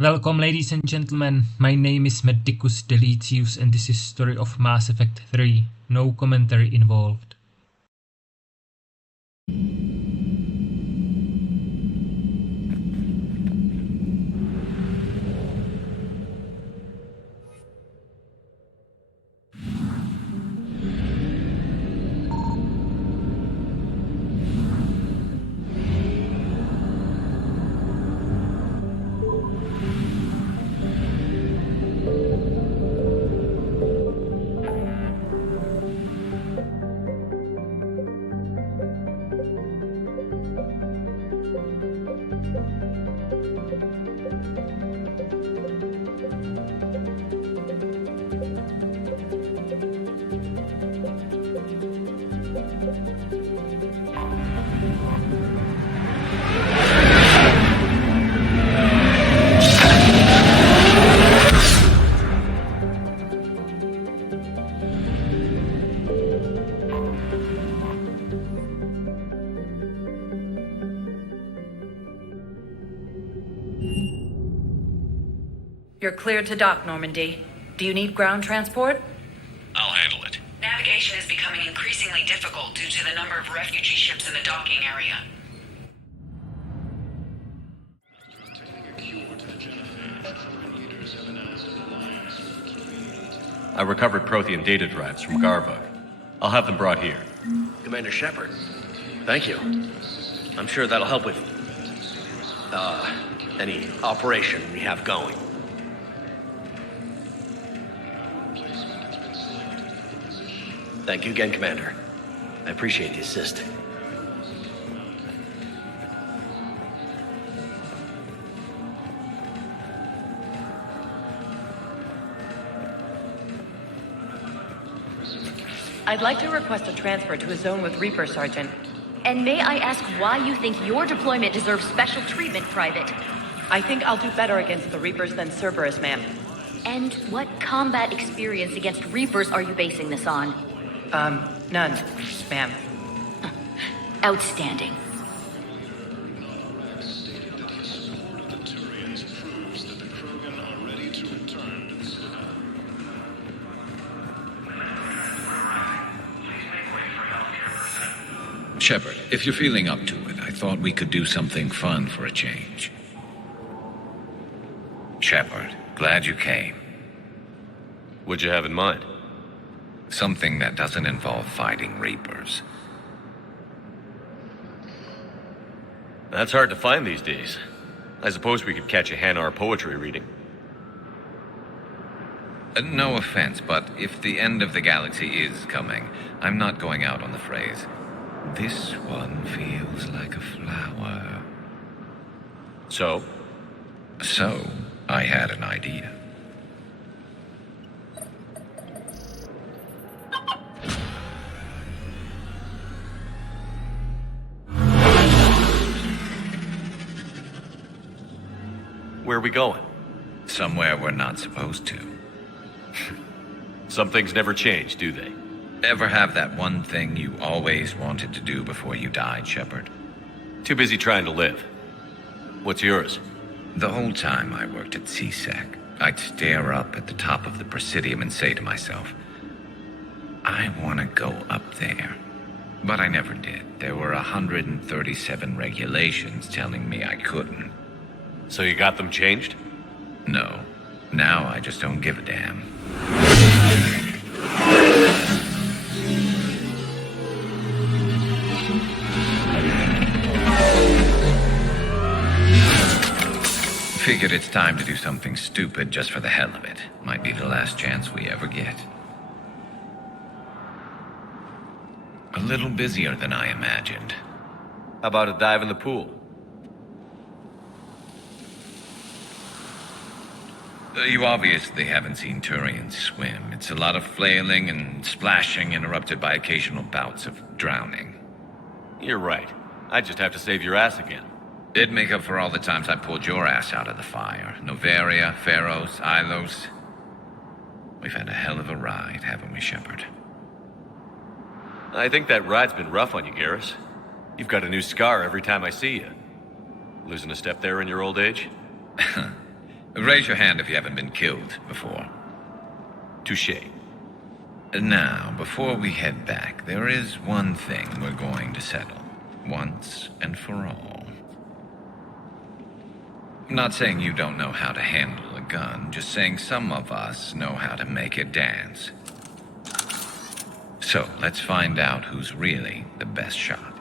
Welcome, ladies and gentlemen. My name is Medicus Deletius, and this is Story of Mass Effect 3. No commentary involved. You're cleared to dock, Normandy. Do you need ground transport? I'll handle it. Navigation is becoming increasingly difficult due to the number of refugee ships in the docking area. I recovered Prothean data drives from Garbug. I'll have them brought here. Commander Shepard, thank you. I'm sure that'll help with, any operation we have going. Thank you again, Commander. I appreciate the assist. I'd like to request a transfer to a zone with Reaper, Sergeant. And may I ask why you think your deployment deserves special treatment, Private? I think I'll do better against the Reapers than Cerberus, ma'am. And what combat experience against Reapers are you basing this on? None, ma'am. Outstanding. Shepard, if you're feeling up to it, I thought we could do something fun for a change. Shepard, glad you came. What'd you have in mind? Something that doesn't involve fighting Reapers. That's hard to find these days. I suppose we could catch a Hanar poetry reading. No offense, but if the end of the galaxy is coming, I'm not going out on the phrase, "This one feels like a flower." So? So, I had an idea. Where are we going? Somewhere we're not supposed to. Some things never change, do they? Ever have that one thing you always wanted to do before you died, Shepard? Too busy trying to live. What's yours? The whole time I worked at CSEC, I'd stare up at the top of the Presidium and say to myself, I want to go up there. But I never did. There were 137 regulations telling me I couldn't. So you got them changed? No. Now I just don't give a damn. Figured it's time to do something stupid just for the hell of it. Might be the last chance we ever get. A little busier than I imagined. How about a dive in the pool? You obviously haven't seen Turians swim. It's a lot of flailing and splashing, interrupted by occasional bouts of drowning. You're right. I just have to save your ass again. Did make up for all the times I pulled your ass out of the fire. Noveria, Pharos, Ilos. We've had a hell of a ride, haven't we, Shepard? I think that ride's been rough on you, Garrus. You've got a new scar every time I see you. Losing a step there in your old age? Raise your hand if you haven't been killed before. Touche. Now, before we head back, there is one thing we're going to settle, once and for all. I'm not saying you don't know how to handle a gun, just saying some of us know how to make it dance. So, let's find out who's really the best shot.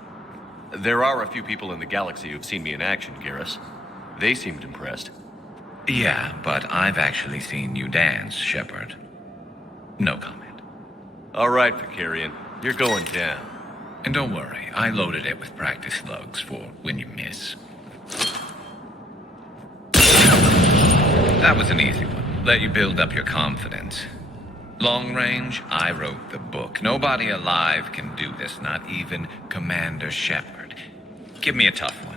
There are a few people in the galaxy who've seen me in action, Garrus. They seemed impressed. Yeah, but I've actually seen you dance, Shepard. No comment. All right, Vicarian. You're going down. And don't worry, I loaded it with practice slugs for when you miss. That was an easy one. Let you build up your confidence. Long range, I wrote the book. Nobody alive can do this, not even Commander Shepard. Give me a tough one.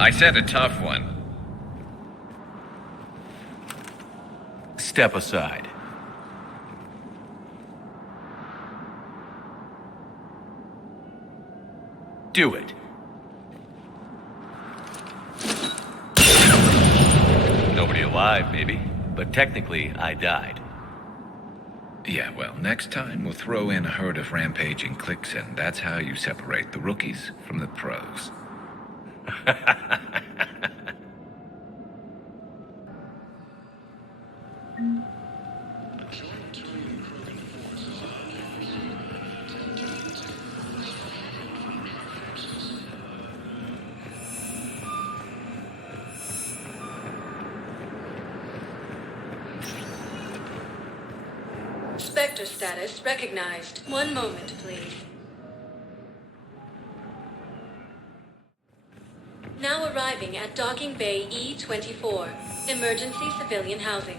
I said a tough one. Step aside. Do it. Nobody alive, maybe. But technically, I died. Yeah, well, next time we'll throw in a herd of rampaging cliques, and that's how you separate the rookies from the pros. Spectre status recognized. One moment, please. Now arriving at Docking Bay E-24, emergency civilian housing.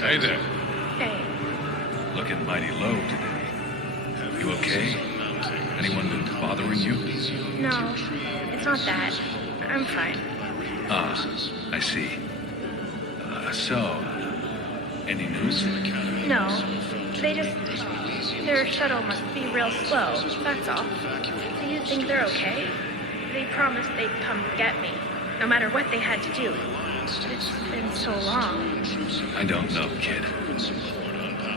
Hey there. Hey. Looking mighty low today. You okay? Anyone been bothering you? No, it's not that. I'm fine. Ah, I see. Any news? No, their shuttle must be real slow, that's all. Do you think they're okay? They promised they'd come get me, no matter what they had to do. But it's been so long. I don't know, kid.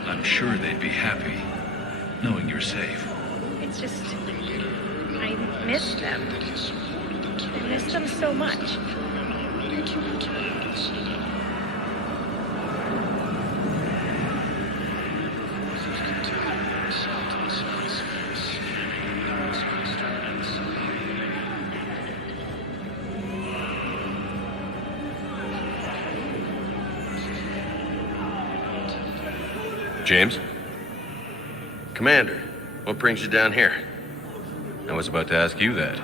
I'm sure they'd be happy, knowing you're safe. It's just, I miss them. I miss them so much. James? Commander, what brings you down here? I was about to ask you that.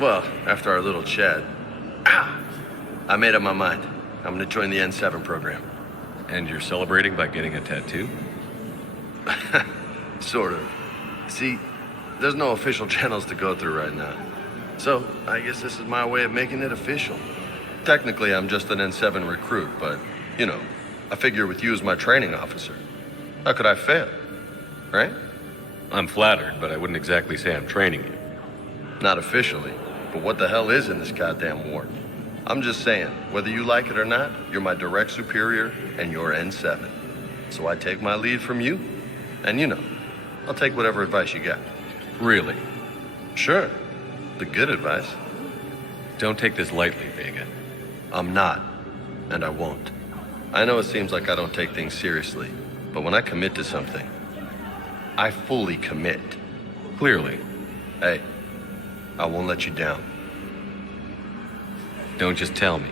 Well, after our little chat, I made up my mind. I'm gonna join the N7 program. And you're celebrating by getting a tattoo? Sort of. See, there's no official channels to go through right now. So, I guess this is my way of making it official. Technically, I'm just an N7 recruit, but, you know, I figure with you as my training officer, how could I fail? Right? I'm flattered, but I wouldn't exactly say I'm training you. Not officially, but what the hell is in this goddamn war? I'm just saying, whether you like it or not, you're my direct superior and you're N7. So I take my lead from you, and you know, I'll take whatever advice you got. Really? Sure, the good advice. Don't take this lightly, Vega. I'm not, and I won't. I know it seems like I don't take things seriously, but when I commit to something, I fully commit. Clearly. Hey, I won't let you down. Don't just tell me.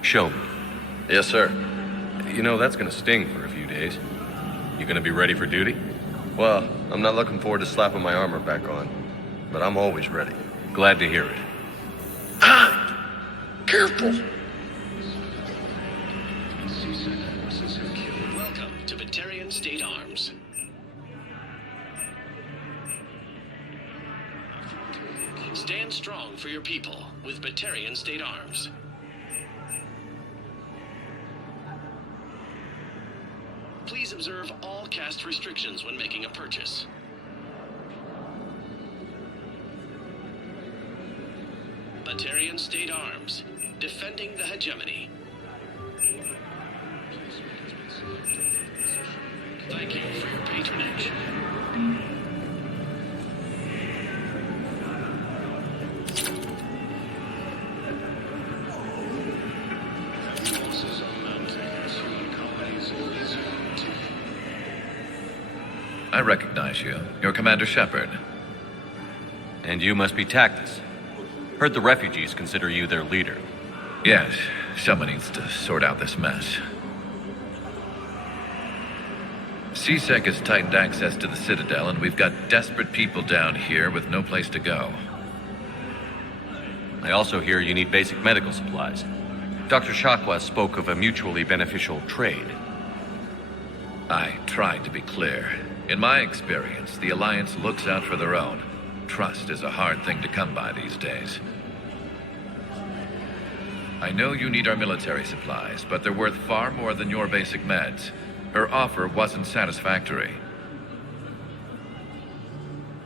Show me. Yes, sir. You know, that's gonna sting for a few days. You gonna be ready for duty? Well, I'm not looking forward to slapping my armor back on, but I'm always ready. Glad to hear it. Careful. Welcome to Batarian State Arms. Stand strong for your people with Batarian State Arms. Please observe all caste restrictions when making a purchase. Batarian State Arms, defending the hegemony. Thank you for your patronage. I recognize you. You're Commander Shepard. And you must be Tactus. Heard the refugees consider you their leader. Yes, someone needs to sort out this mess. CSEC has tightened access to the Citadel, and we've got desperate people down here with no place to go. I also hear you need basic medical supplies. Dr. Shakwa spoke of a mutually beneficial trade. I tried to be clear. In my experience, the Alliance looks out for their own. Trust is a hard thing to come by these days. I know you need our military supplies, but they're worth far more than your basic meds. Her offer wasn't satisfactory.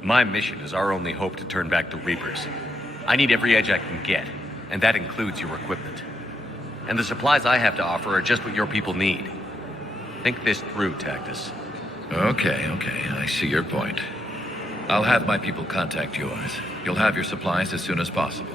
My mission is our only hope to turn back the Reapers. I need every edge I can get, and that includes your equipment. And the supplies I have to offer are just what your people need. Think this through, Tactus. Okay, I see your point. I'll have my people contact yours. You'll have your supplies as soon as possible.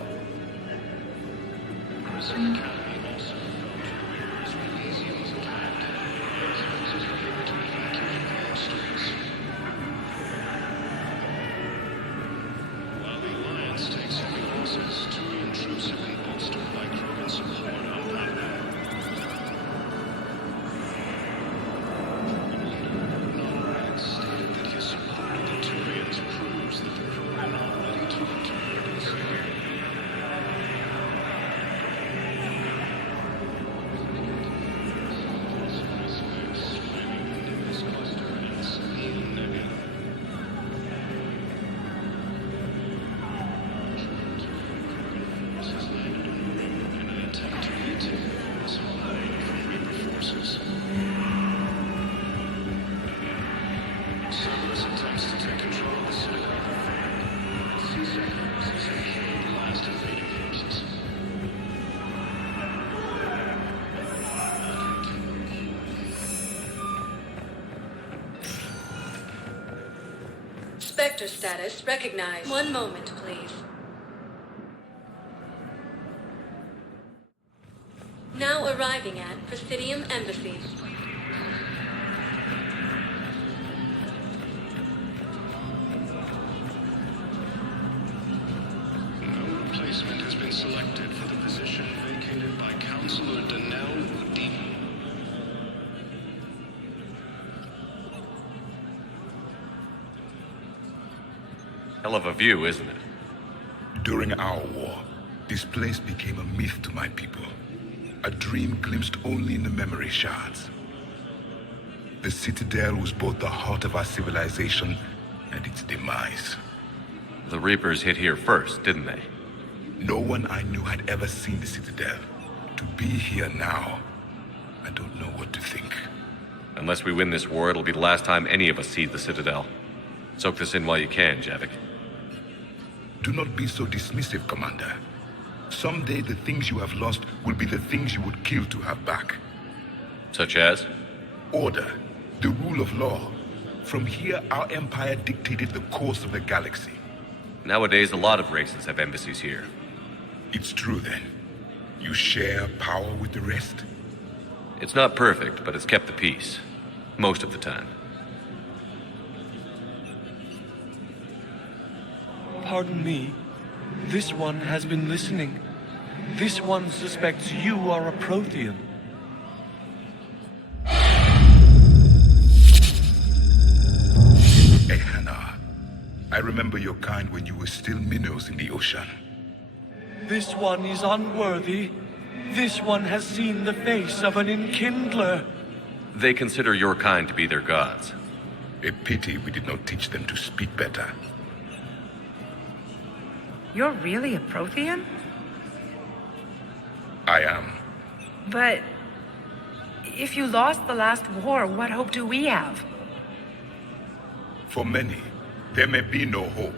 Spectre status recognized. One moment, please. Now arriving at Presidium Embassy. No replacement has been selected for the position vacated by Councilor Danelle Houdini. Hell of a view, isn't it? During our war, this place became a myth to my people. A dream glimpsed only in the memory shards. The Citadel was both the heart of our civilization and its demise. The Reapers hit here first, didn't they? No one I knew had ever seen the Citadel. To be here now, I don't know what to think. Unless we win this war, it'll be the last time any of us see the Citadel. Soak this in while you can, Javik. Do not be so dismissive, Commander. Someday the things you have lost will be the things you would kill to have back. Such as? Order, the rule of law. From here, our empire dictated the course of the galaxy. Nowadays, a lot of races have embassies here. It's true then. You share power with the rest? It's not perfect, but it's kept the peace. Most of the time. Pardon me. This one has been listening. This one suspects you are a Prothean. Ehana, I remember your kind when you were still minnows in the ocean. This one is unworthy. This one has seen the face of an enkindler. They consider your kind to be their gods. A pity we did not teach them to speak better. You're really a Prothean? I am. But if you lost the last war, what hope do we have? For many, there may be no hope.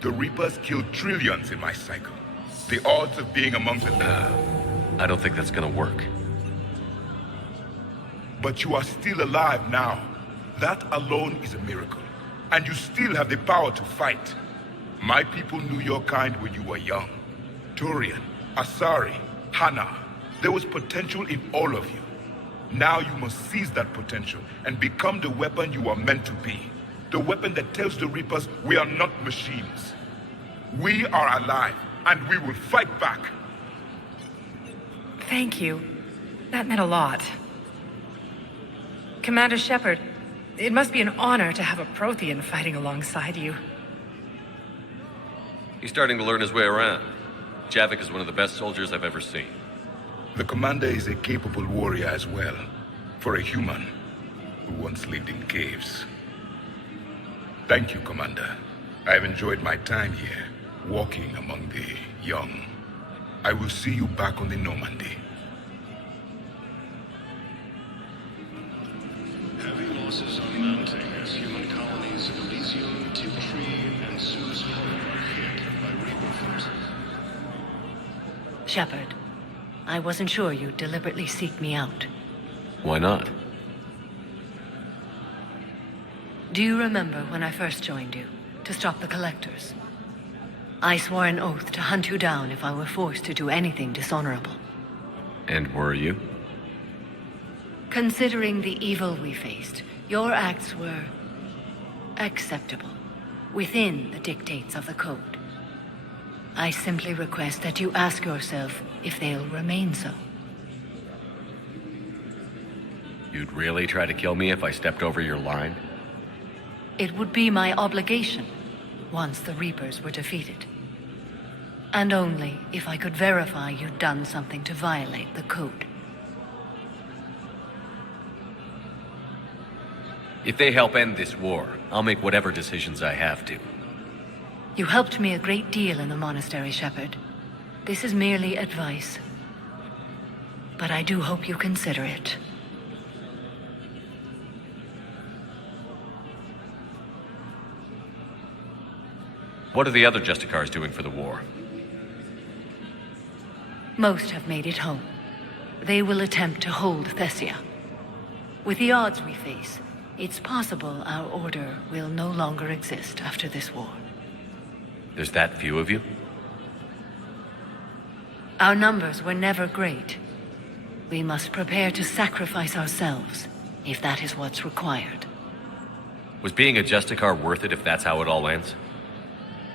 The Reapers killed trillions in my cycle. The odds of being among the... I don't think that's gonna work. But you are still alive now. That alone is a miracle. And you still have the power to fight. My people knew your kind when you were young. Turian, Asari, Hana. There was potential in all of you. Now you must seize that potential and become the weapon you are meant to be. The weapon that tells the Reapers we are not machines. We are alive, and we will fight back. Thank you. That meant a lot. Commander Shepard, it must be an honor to have a Prothean fighting alongside you. He's starting to learn his way around. Javik is one of the best soldiers I've ever seen. The commander is a capable warrior as well, for a human who once lived in caves. Thank you, Commander. I've enjoyed my time here, walking among the young. I will see you back on the Normandy. Heavy losses are mounting as human colonies of Elysium, Tiptree, and Susan are hit by Reaper forces. Shepard, I wasn't sure you'd deliberately seek me out. Why not? Do you remember when I first joined you, to stop the Collectors? I swore an oath to hunt you down if I were forced to do anything dishonorable. And were you? Considering the evil we faced, your acts were acceptable, within the dictates of the Code. I simply request that you ask yourself if they'll remain so. You'd really try to kill me if I stepped over your line? It would be my obligation, once the Reapers were defeated. And only if I could verify you'd done something to violate the Code. If they help end this war, I'll make whatever decisions I have to. You helped me a great deal in the monastery, Shepard. This is merely advice. But I do hope you consider it. What are the other Justicars doing for the war? Most have made it home. They will attempt to hold Thessia. With the odds we face, it's possible our order will no longer exist after this war. There's that few of you? Our numbers were never great. We must prepare to sacrifice ourselves, if that is what's required. Was being a Justicar worth it if that's how it all ends?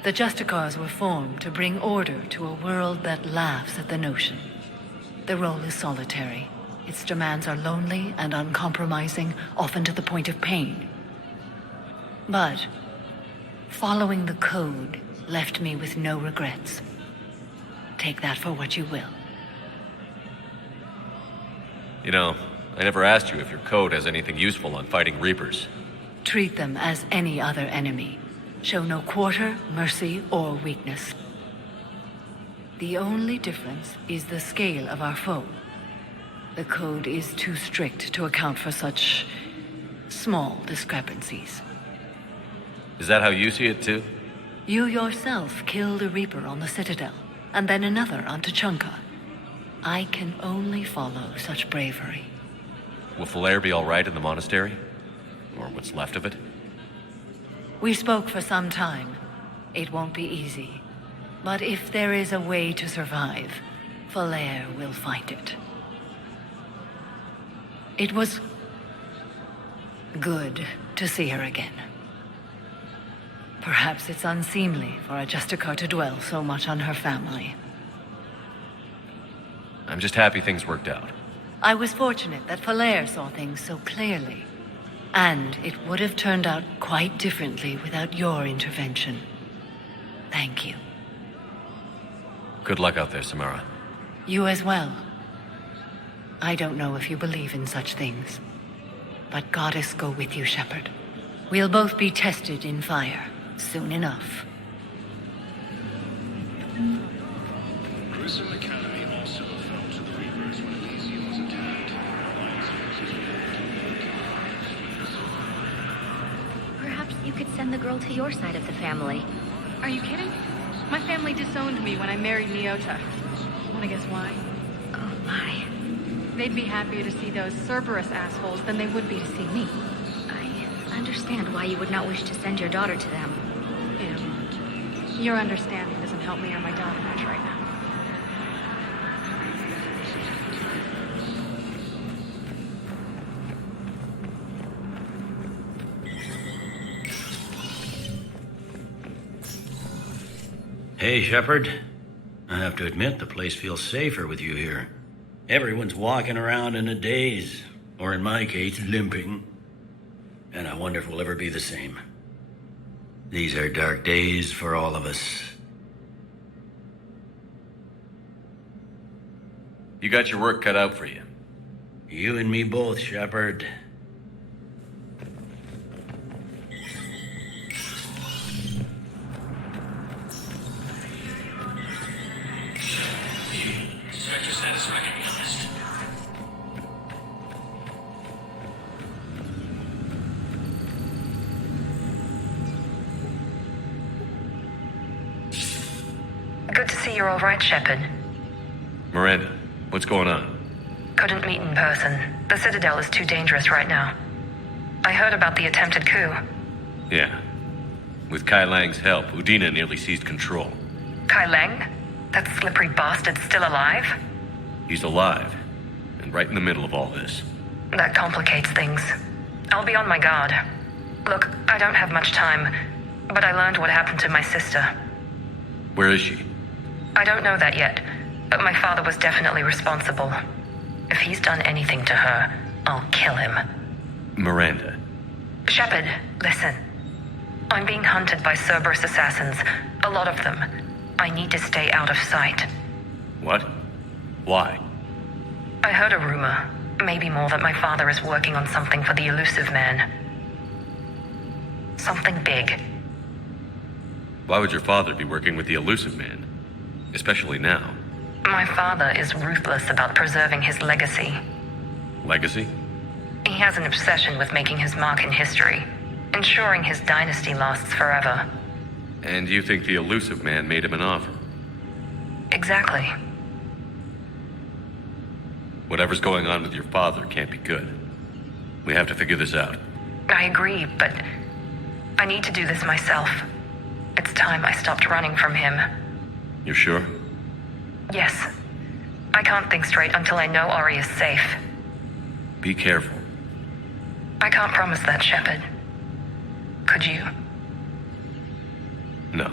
The Justicars were formed to bring order to a world that laughs at the notion. The role is solitary. Its demands are lonely and uncompromising, often to the point of pain. But following the Code left me with no regrets. Take that for what you will. You know, I never asked you if your code has anything useful on fighting Reapers. Treat them as any other enemy. Show no quarter, mercy, or weakness. The only difference is the scale of our foe. The Code is too strict to account for such small discrepancies. Is that how you see it too? You yourself killed a Reaper on the Citadel, and then another on Tuchanka. I can only follow such bravery. Will Falair be all right in the monastery? Or what's left of it? We spoke for some time. It won't be easy. But if there is a way to survive, Falair will find it. It was good to see her again. Perhaps it's unseemly for a Justicar to dwell so much on her family. I'm just happy things worked out. I was fortunate that Falair saw things so clearly. And it would have turned out quite differently without your intervention. Thank you. Good luck out there, Samara. You as well. I don't know if you believe in such things, but Goddess go with you, Shepard. We'll both be tested in fire soon enough. Grissom Academy also fell to the Reapers when Elysium was attacked. Perhaps you could send the girl to your side of the family. Are you kidding? My family disowned me when I married Nyota. Wanna guess why? Oh my. They'd be happier to see those Cerberus assholes than they would be to see me. I understand why you would not wish to send your daughter to them. Yeah. Your understanding doesn't help me or my daughter much right now. Hey, Shepard. I have to admit, the place feels safer with you here. Everyone's walking around in a daze, or in my case, limping. And I wonder if we'll ever be the same. These are dark days for all of us. You got your work cut out for you. You and me both, Shepard. Sector status recognized. Good to see you're all right, Shepard. Miranda, what's going on? Couldn't meet in person. The Citadel is too dangerous right now. I heard about the attempted coup. Yeah. With Kai Lang's help, Udina nearly seized control. Kai Lang? That slippery bastard's still alive? He's alive, and right in the middle of all this. That complicates things. I'll be on my guard. Look, I don't have much time, but I learned what happened to my sister. Where is she? I don't know that yet, but my father was definitely responsible. If he's done anything to her, I'll kill him. Miranda. Shepard, listen. I'm being hunted by Cerberus assassins. A lot of them. I need to stay out of sight. What? Why? I heard a rumor, maybe more, that my father is working on something for the Elusive Man. Something big. Why would your father be working with the Elusive Man? Especially now. My father is ruthless about preserving his legacy. Legacy? He has an obsession with making his mark in history, ensuring his dynasty lasts forever. And you think the Elusive Man made him an offer? Exactly. Whatever's going on with your father can't be good. We have to figure this out. I agree, but I need to do this myself. It's time I stopped running from him. You're sure? Yes. I can't think straight until I know Ori is safe. Be careful. I can't promise that, Shepard. Could you? No.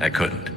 I couldn't.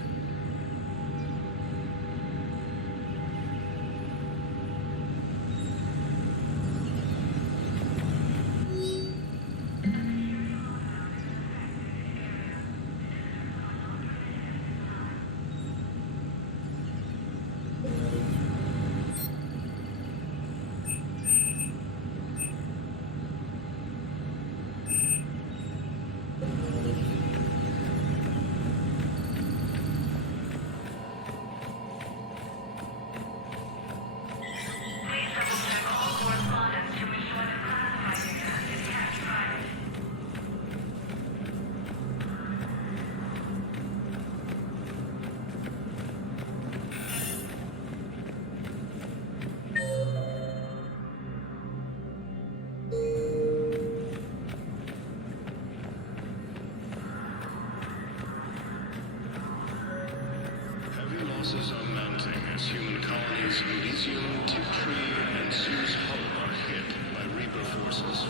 Heavy losses are mounting as human colonies Elysium, Tiptree, and Sue's Hull are hit by Reaper forces.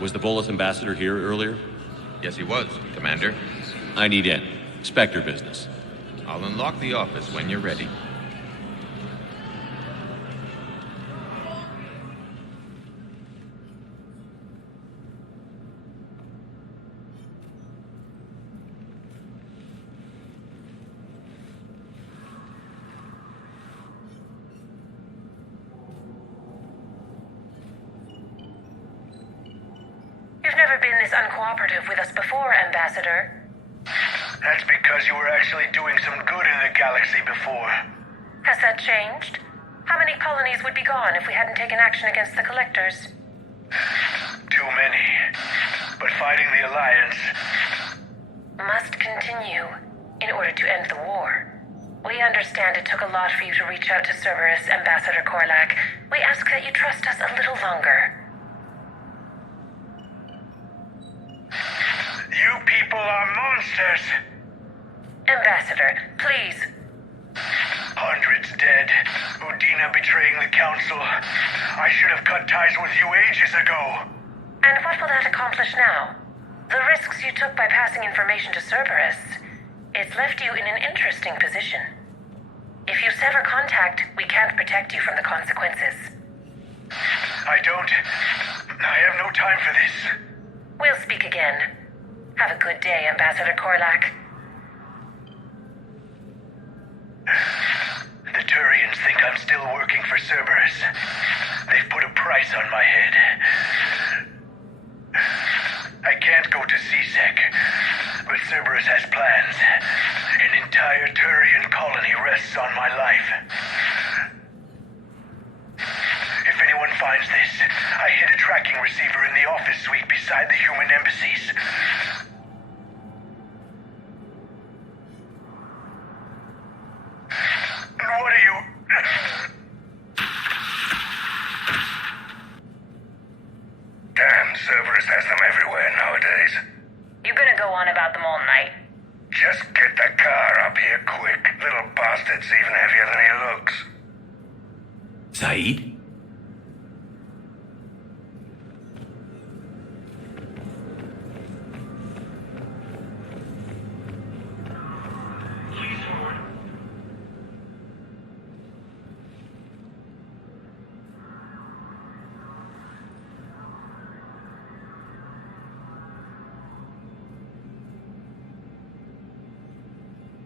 Was the Bolus ambassador here earlier? Yes, he was, Commander. I need in. Spectre business. I'll unlock the office when you're ready. never been this uncooperative with us before, Ambassador. That's because you were actually doing some good in the galaxy before. Has that changed? How many colonies would be gone if we hadn't taken action against the Collectors? Too many. But fighting the Alliance must continue in order to end the war. We understand it took a lot for you to reach out to Cerberus, Ambassador Korlak. We ask that you trust us a little longer. You people are monsters! Ambassador, please. Hundreds dead. Udina betraying the Council. I should have cut ties with you ages ago. And what will that accomplish now? The risks you took by passing information to Cerberus. It's left you in an interesting position. If you sever contact, we can't protect you from the consequences. I have no time for this. We'll speak again. Have a good day, Ambassador Korlak. The Turians think I'm still working for Cerberus. They've put a price on my head. I can't go to CSEC, but Cerberus has plans. An entire Turian colony rests on my life. If anyone finds this, I hid a tracking receiver in the office suite beside the human embassies. And what are you... Damn, Cerberus has them everywhere nowadays. You gonna go on about them all night? Just get the car up here quick. Little bastard's even heavier than he looks. Saeed?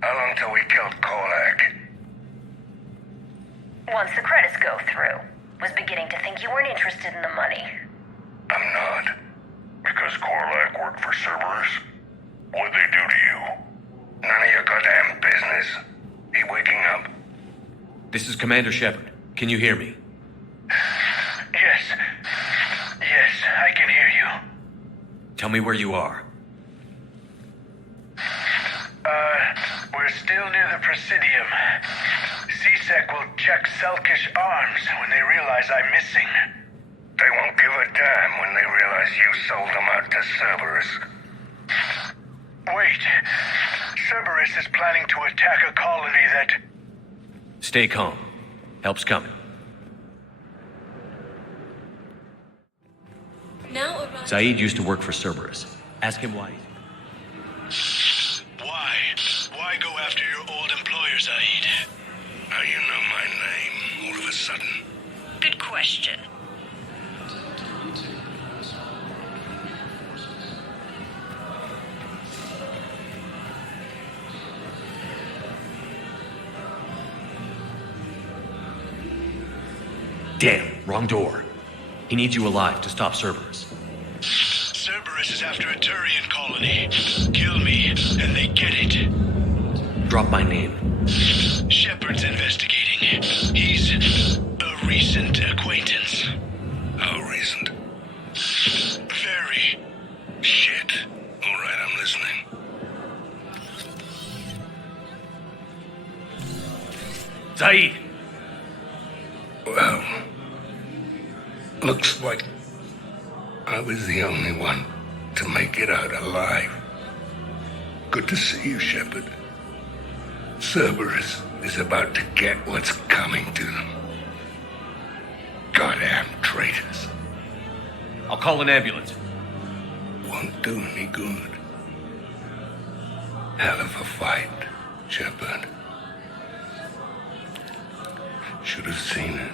How long till we killed Korlak? Once the credits go through. Was beginning to think you weren't interested in the money. I'm not. Because Korlak worked for Cerberus? What'd they do to you? None of your goddamn business. He waking up? This is Commander Shepard. Can you hear me? Yes. Yes, I can hear you. Tell me where you are. We're still near the Presidium. CSEC will check Selkish arms when they realize I'm missing. They won't give a damn when they realize you sold them out to Cerberus. Wait. Cerberus is planning to attack a colony that... Stay calm. Help's coming. Now arrive. Saeed used to work for Cerberus. Ask him why. Why? Why go after your old employer, Saeed? How you know my name all of a sudden? Good question. Damn, wrong door. He needs you alive to stop Cerberus. Cerberus is after a Turian colony. Kill me, and they get it. Drop my name. Shepard's investigating. He's a recent acquaintance. How recent? Very. Shit. All right, I'm listening. Saeed! Well, looks like I was the only one to make it out alive. Good to see you, Shepard. Cerberus is about to get what's coming to them. Goddamn traitors. I'll call an ambulance. Won't do any good. Hell of a fight, Shepard. Should have seen it.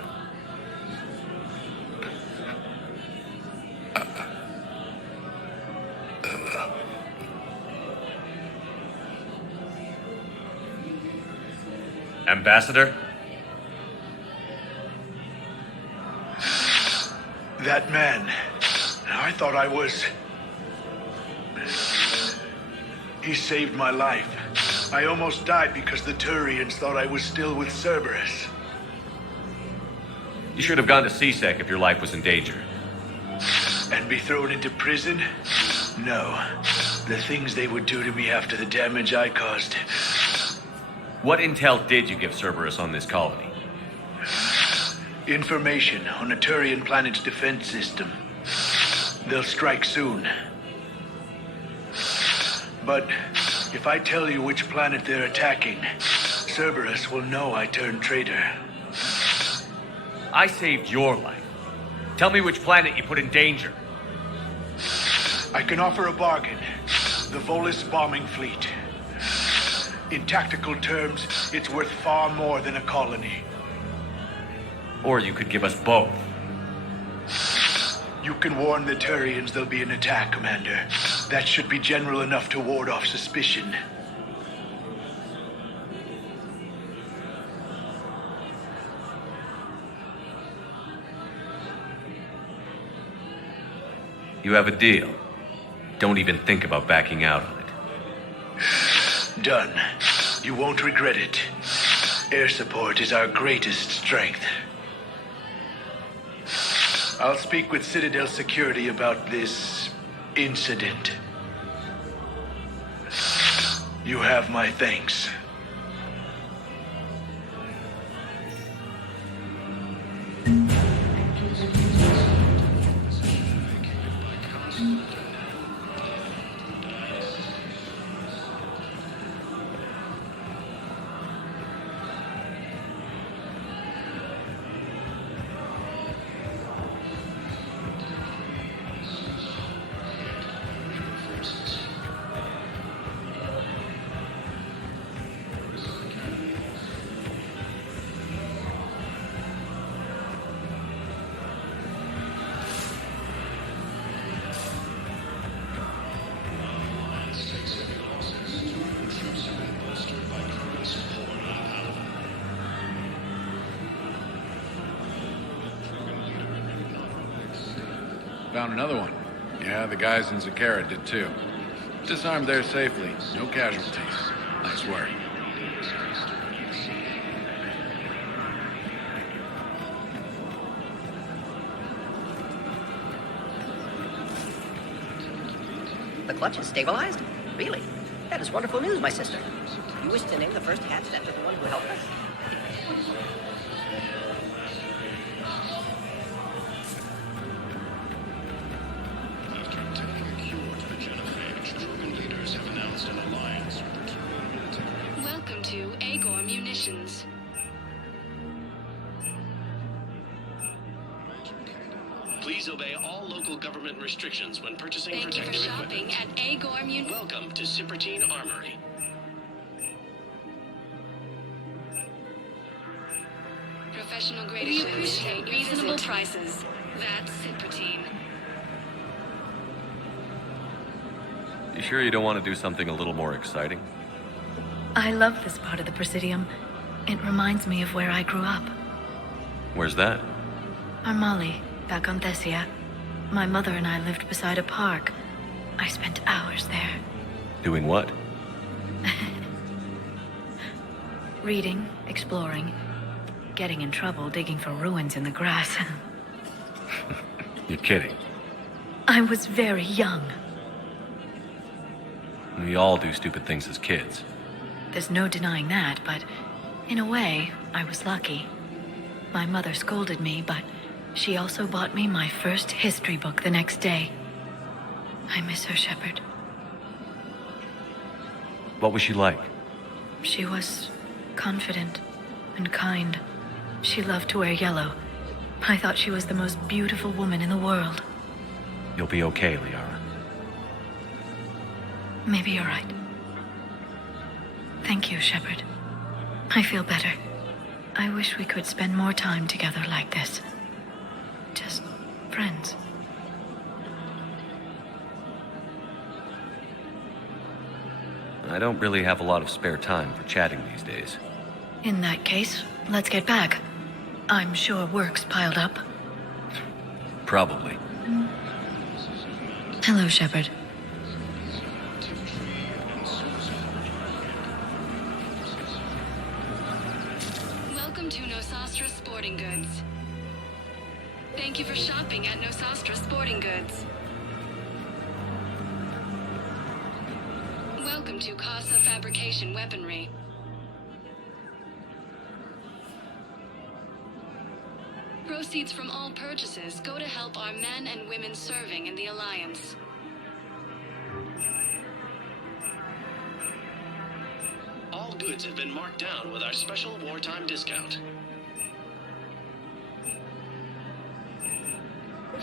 Ambassador? That man. I thought I was... He saved my life. I almost died because the Turians thought I was still with Cerberus. You should have gone to CSEC if your life was in danger. And be thrown into prison? No. The things they would do to me after the damage I caused. What intel did you give Cerberus on this colony? Information on a Turian planet's defense system. They'll strike soon. But if I tell you which planet they're attacking, Cerberus will know I turned traitor. I saved your life. Tell me which planet you put in danger. I can offer a bargain. The Volus bombing fleet. In tactical terms, it's worth far more than a colony. Or you could give us both. You can warn the Turians there'll be an attack, Commander. That should be general enough to ward off suspicion. You have a deal. Don't even think about backing out on it. Done. You won't regret it. Air support is our greatest strength. I'll speak with Citadel Security about this incident. You have my thanks. Found another one. Yeah, the guys in Zakara did too. Disarmed there safely. No casualties. Nice work. The clutch is stabilized? Really? That is wonderful news, my sister. You wish to name the first hatch after the one who helped us? Welcome to Agor Munitions. Please obey all local government restrictions when purchasing Thank you for protective shopping equipment. at Agor Munitions. Welcome to Cyprotine Armory. Professional grade. We appreciate reasonable prices. That's Cyprotine. You sure you don't want to do something a little more exciting? I love this part of the Presidium. It reminds me of where I grew up. Where's that? Armali, back on Thessia. My mother and I lived beside a park. I spent hours there. Doing what? Reading, exploring, getting in trouble digging for ruins in the grass. You're kidding. I was very young. We all do stupid things as kids. There's no denying that, but in a way, I was lucky. My mother scolded me, but she also bought me my first history book the next day. I miss her, Shepard. What was she like? She was confident and kind. She loved to wear yellow. I thought she was the most beautiful woman in the world. You'll be okay, Liara. Maybe you're right. Thank you, Shepard. I feel better. I wish we could spend more time together like this. Just friends. I don't really have a lot of spare time for chatting these days. In that case, let's get back. I'm sure work's piled up. Probably. Hello, Shepard. Nosastra Sporting Goods. Thank you for shopping at Nosastra Sporting Goods. Welcome to Casa Fabrication Weaponry. Proceeds from all purchases go to help our men and women serving in the Alliance. All goods have been marked down with our special wartime discount.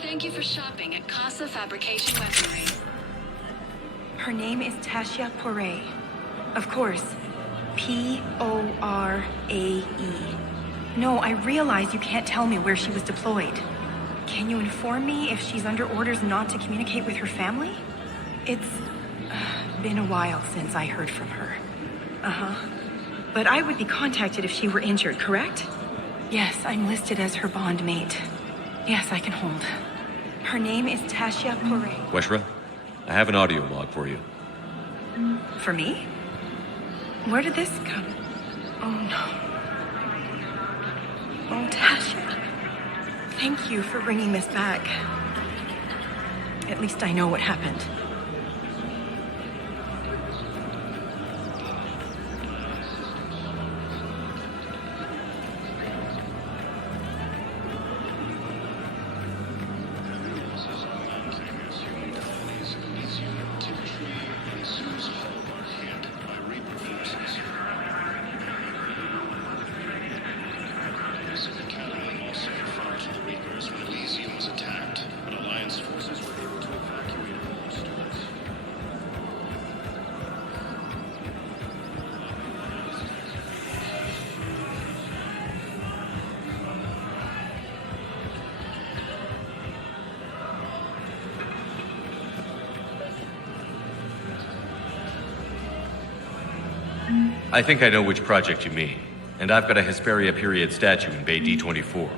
Thank you for shopping at Casa Fabrication Weaponry. Her name is Tasha Poray. Of course, P-O-R-A-E. No, I realize you can't tell me where she was deployed. Can you inform me if she's under orders not to communicate with her family? It's been a while since I heard from her. Uh-huh. But I would be contacted if she were injured, correct? Yes, I'm listed as her bond mate. Yes, I can hold. Her name is Tasha Poray. Weshra, I have an audio log for you. For me? Where did this come? Oh, no. Oh, Tasha. Thank you for bringing this back. At least I know what happened. I think I know which project you mean. And I've got a Hesperia period statue in Bay D24.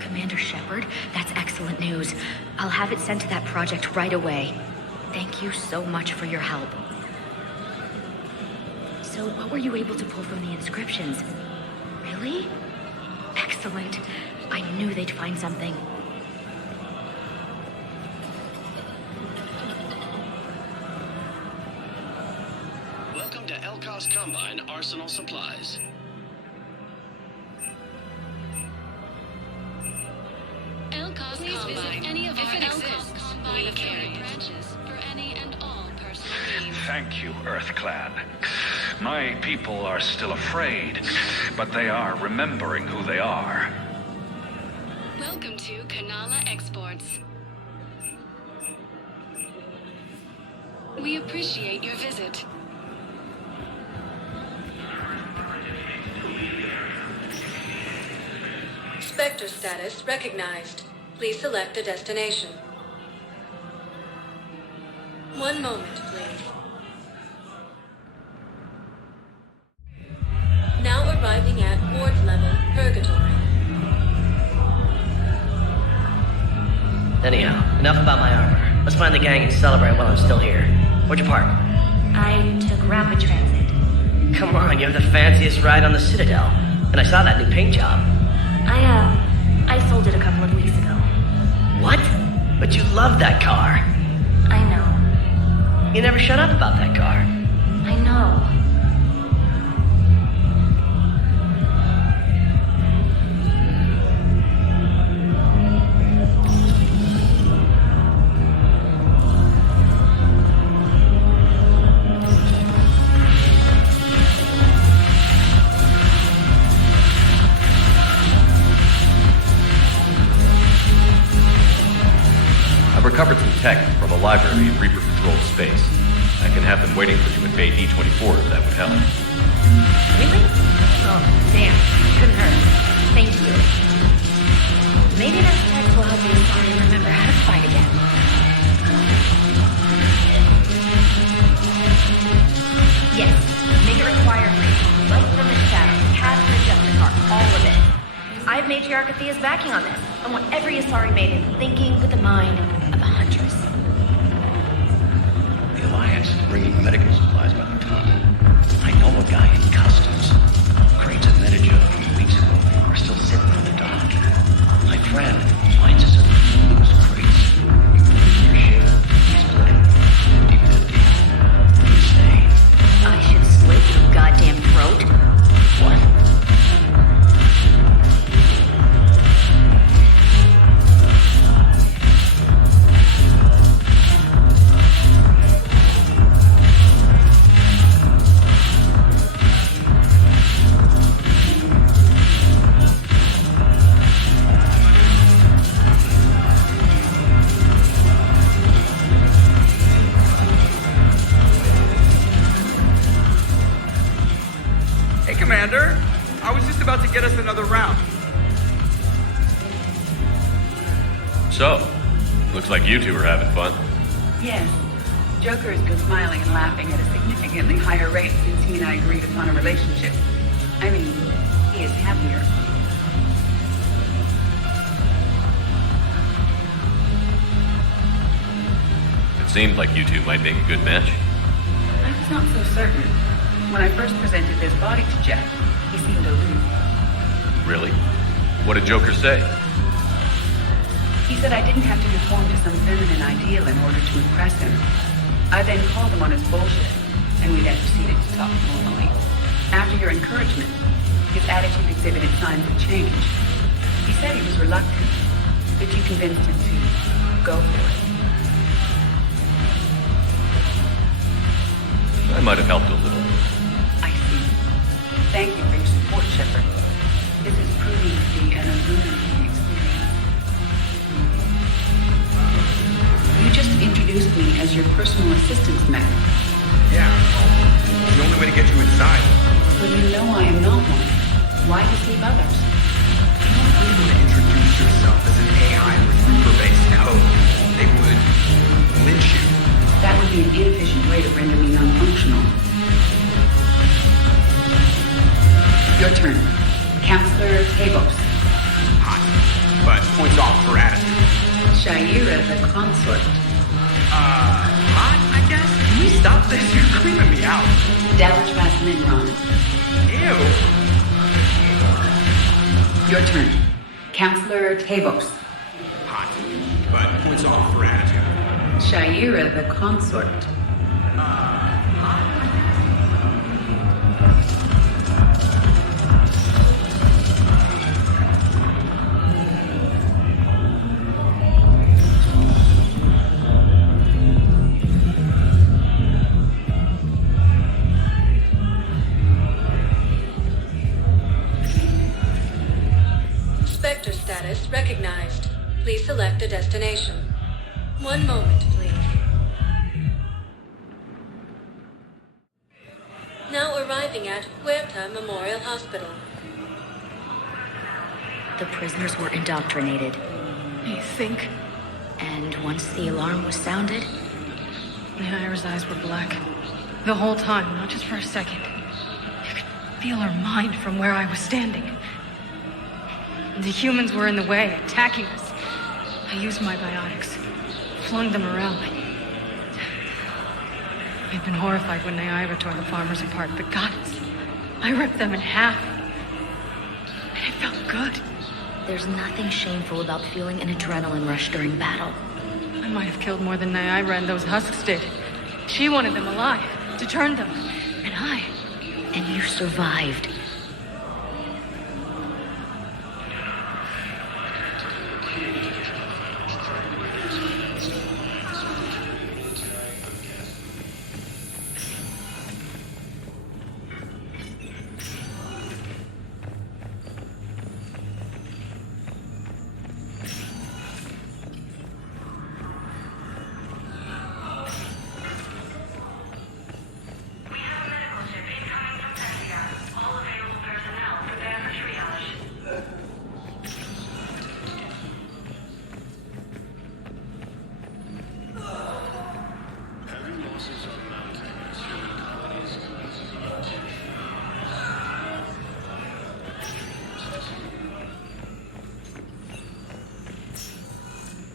Commander Shepard, that's excellent news. I'll have it sent to that project right away. Thank you so much for your help. So, what were you able to pull from the inscriptions? Really? Excellent. I knew they'd find something. Welcome to Elkos Combine Arsenal Supplies. Elkos Please Combine. visit any of If our it Elkos exists, Combine we carry affiliates. branches for any and all personal needs. Thank you, Earth Clan. My people are still afraid, but they are remembering who they are. Welcome to Kanala Exports. We appreciate your visit. Spectre status recognized. Please select a destination. One moment, please. Now arriving at ward level Purgatory. Anyhow, enough about my armor. Let's find the gang and celebrate while I'm still here. Where'd you park? I took rapid transit. Come on, you have the fanciest ride on the Citadel. And I saw that new paint job. I sold it a couple of weeks ago. What? But you love that car. I know. You never shut up about that car. I know. I've recovered some tech from a library in Reaper-controlled space. I can have them waiting for you in Bay D24 if that would help. Really? Oh, damn. Couldn't hurt. Thank you. Maybe those texts will help me remember how to fight again. Yes. Make it require free. Right from the shadows, past the Justicar, all of it. I have Matriarch Athea's backing on this. I want every Asari maiden thinking with the mind of a huntress. The Alliance is bringing medical supplies by the ton. I know a guy in customs. Crates of Medijoe from weeks ago are Commander. I was just about to get us another round. So, looks like you two are having fun. Yes. Joker has been smiling and laughing at a significantly higher rate since he and I agreed upon a relationship. I mean, he is happier. It seemed like you two might make a good match. I was not so certain. When I first presented this body to Jeff, he seemed aloof. Really? What did Joker say? He said I didn't have to conform to some feminine ideal in order to impress him. I then called him on his bullshit, and we then proceeded to talk normally. After your encouragement, his attitude exhibited signs of change. He said he was reluctant, but you convinced him to go for it. I might have helped a little. I see. Thank you for your support, Shepard. This is proving to be an illuminating experience. You just introduced me as your personal assistance man. Yeah, well, it's the only way to get you inside. When you know I am not one, why deceive others? You don't really want to introduce yourself as an AI with Reaper-based code. They would lynch you. That would be an inefficient way to render me non-functional. Your turn. Counselor Tabos. Hot, but points off for attitude. Shaira the consort. Hot, I guess? Can we stop this? You're creeping me out. Dallatras Minron. Ew. Your turn. Counselor Tabos. Hot, but points off for attitude. Shaira the consort. Spectre status recognized. Please select a destination. One moment, please. Now arriving at Huerta Memorial Hospital. The prisoners were indoctrinated. You think? And once the alarm was sounded, Naira's eyes were black. The whole time, not just for a second. I could feel her mind from where I was standing. The humans were in the way, attacking us. I used my biotics, flung them around. I'd been horrified when Naira tore the farmers apart, but goddess, I ripped them in half. And it felt good. there's nothing shameful about feeling an adrenaline rush during battle. I might have killed more than Naira and those husks did. She wanted them alive, to turn them. And I... And you survived.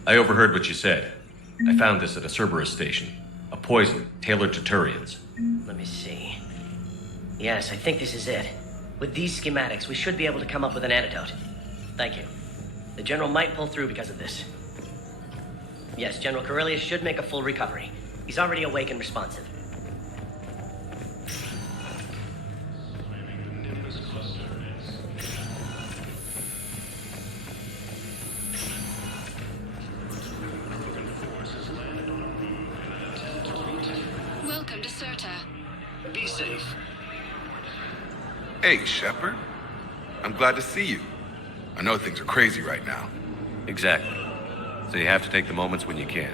I overheard what you said. I found this at a Cerberus station. A poison tailored to Turians. Let me see. Yes, I think this is it. With these schematics, we should be able to come up with an antidote. Thank you. The General might pull through because of this. Yes, General Corellius should make a full recovery. He's already awake and responsive. Welcome to Serta. Be safe. Hey, Shepard. I'm glad to see you. I know things are crazy right now. Exactly. So you have to take the moments when you can.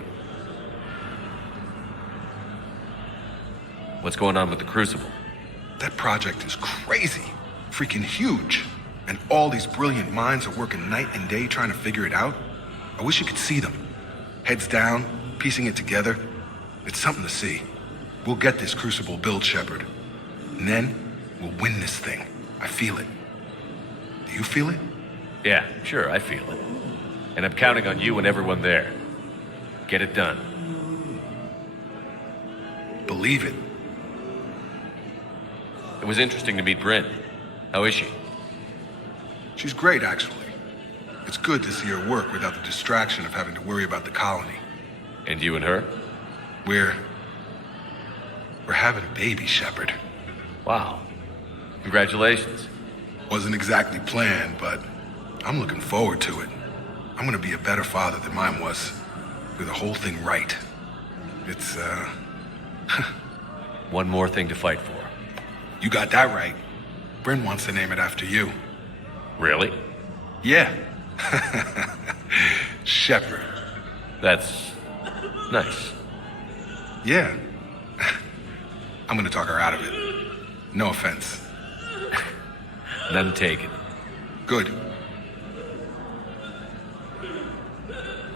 What's going on with the Crucible? That project is crazy. Freaking huge. And all these brilliant minds are working night and day trying to figure it out. I wish you could see them. Heads down, piecing it together. It's something to see. We'll get this Crucible built, Shepard. And then, we'll win this thing. I feel it. Do you feel it? Yeah, sure, I feel it. And I'm counting on you and everyone there. Get it done. Believe it. It was interesting to meet Bryn. How is she? She's great, actually. It's good to see her work without the distraction of having to worry about the colony. And you and her? We're having a baby, Shepard. Wow. Congratulations. Wasn't exactly planned, but I'm looking forward to it. I'm gonna be a better father than mine was. Do the whole thing right. It's, One more thing to fight for. You got that right. Bryn wants to name it after you. Really? Yeah. Shepard. That's nice. Yeah. I'm gonna talk her out of it. No offense. None taken. Good.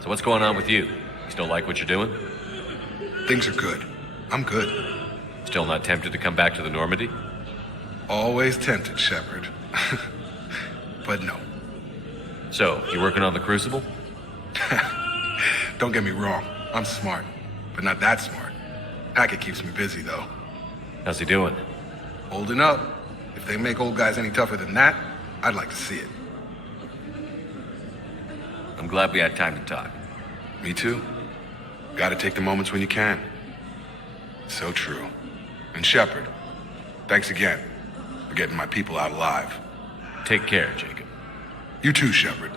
So what's going on with you? You still like what you're doing? Things are good. I'm good. Still not tempted to come back to the Normandy? Always tempted, Shepard. But no. So, you working on the Crucible? Don't get me wrong. I'm smart. But not that smart. Hackett keeps me busy, though. How's he doing? Holding up. If they make old guys any tougher than that, I'd like to see it. I'm glad we had time to talk. Me too. Gotta take the moments when you can. So true. And Shepard, thanks again for getting my people out alive. Take care, Jacob. You too, Shepard.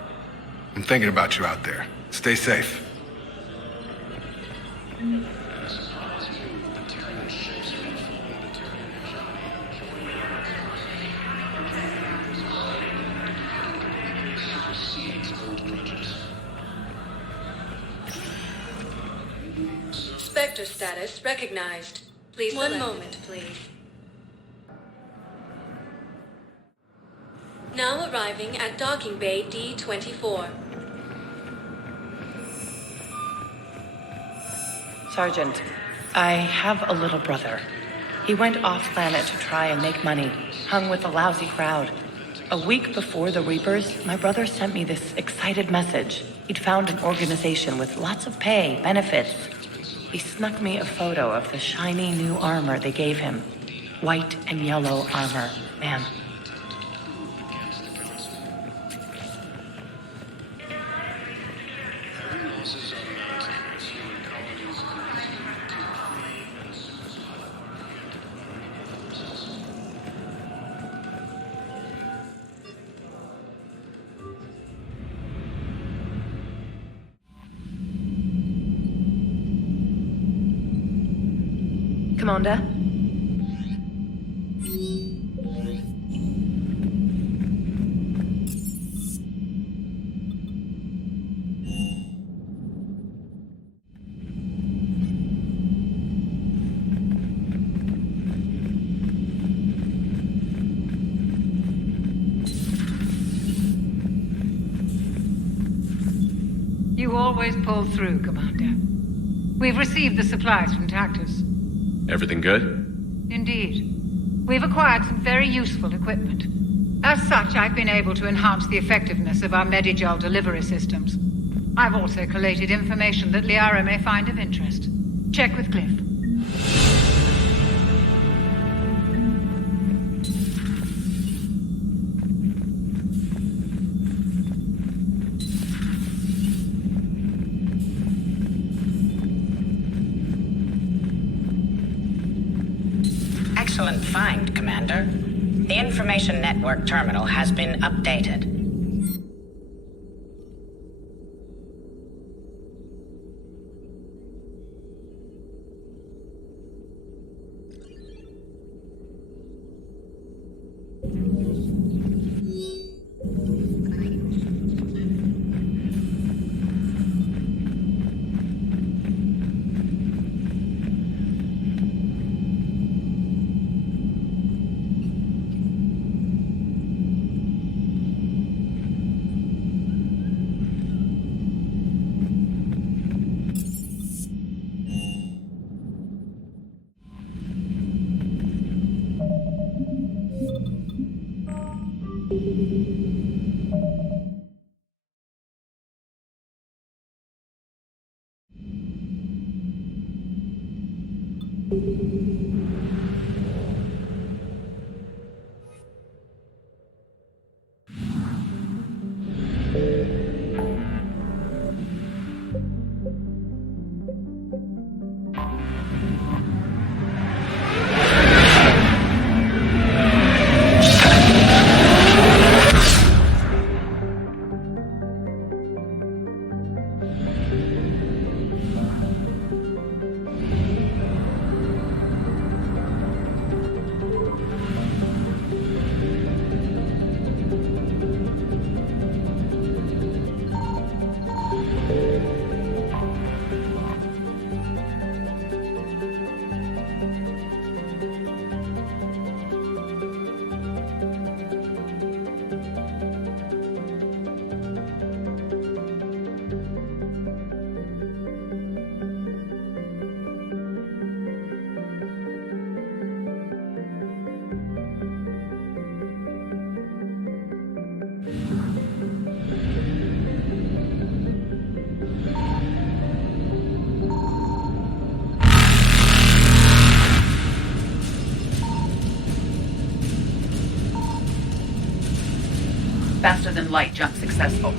I'm thinking about you out there. Stay safe. Spectre status recognized. Please One moment, please. Now arriving at docking bay D-24. Sergeant, I have a little brother. He went off-planet to try and make money, hung with a lousy crowd. A week before the Reapers, my brother sent me this excited message. He'd found an organization with lots of pay, benefits. He snuck me a photo of the shiny new armor they gave him. White and yellow armor, man. Commander? You always pull through, Commander. We've received the supplies from Tactus. Everything good? Indeed. We've acquired some very useful equipment. As such, I've been able to enhance the effectiveness of our Medigel delivery systems. I've also collated information that Liara may find of interest. Check with Cliff. Excellent find, Commander. The information network terminal has been updated. Faster than light jump successful.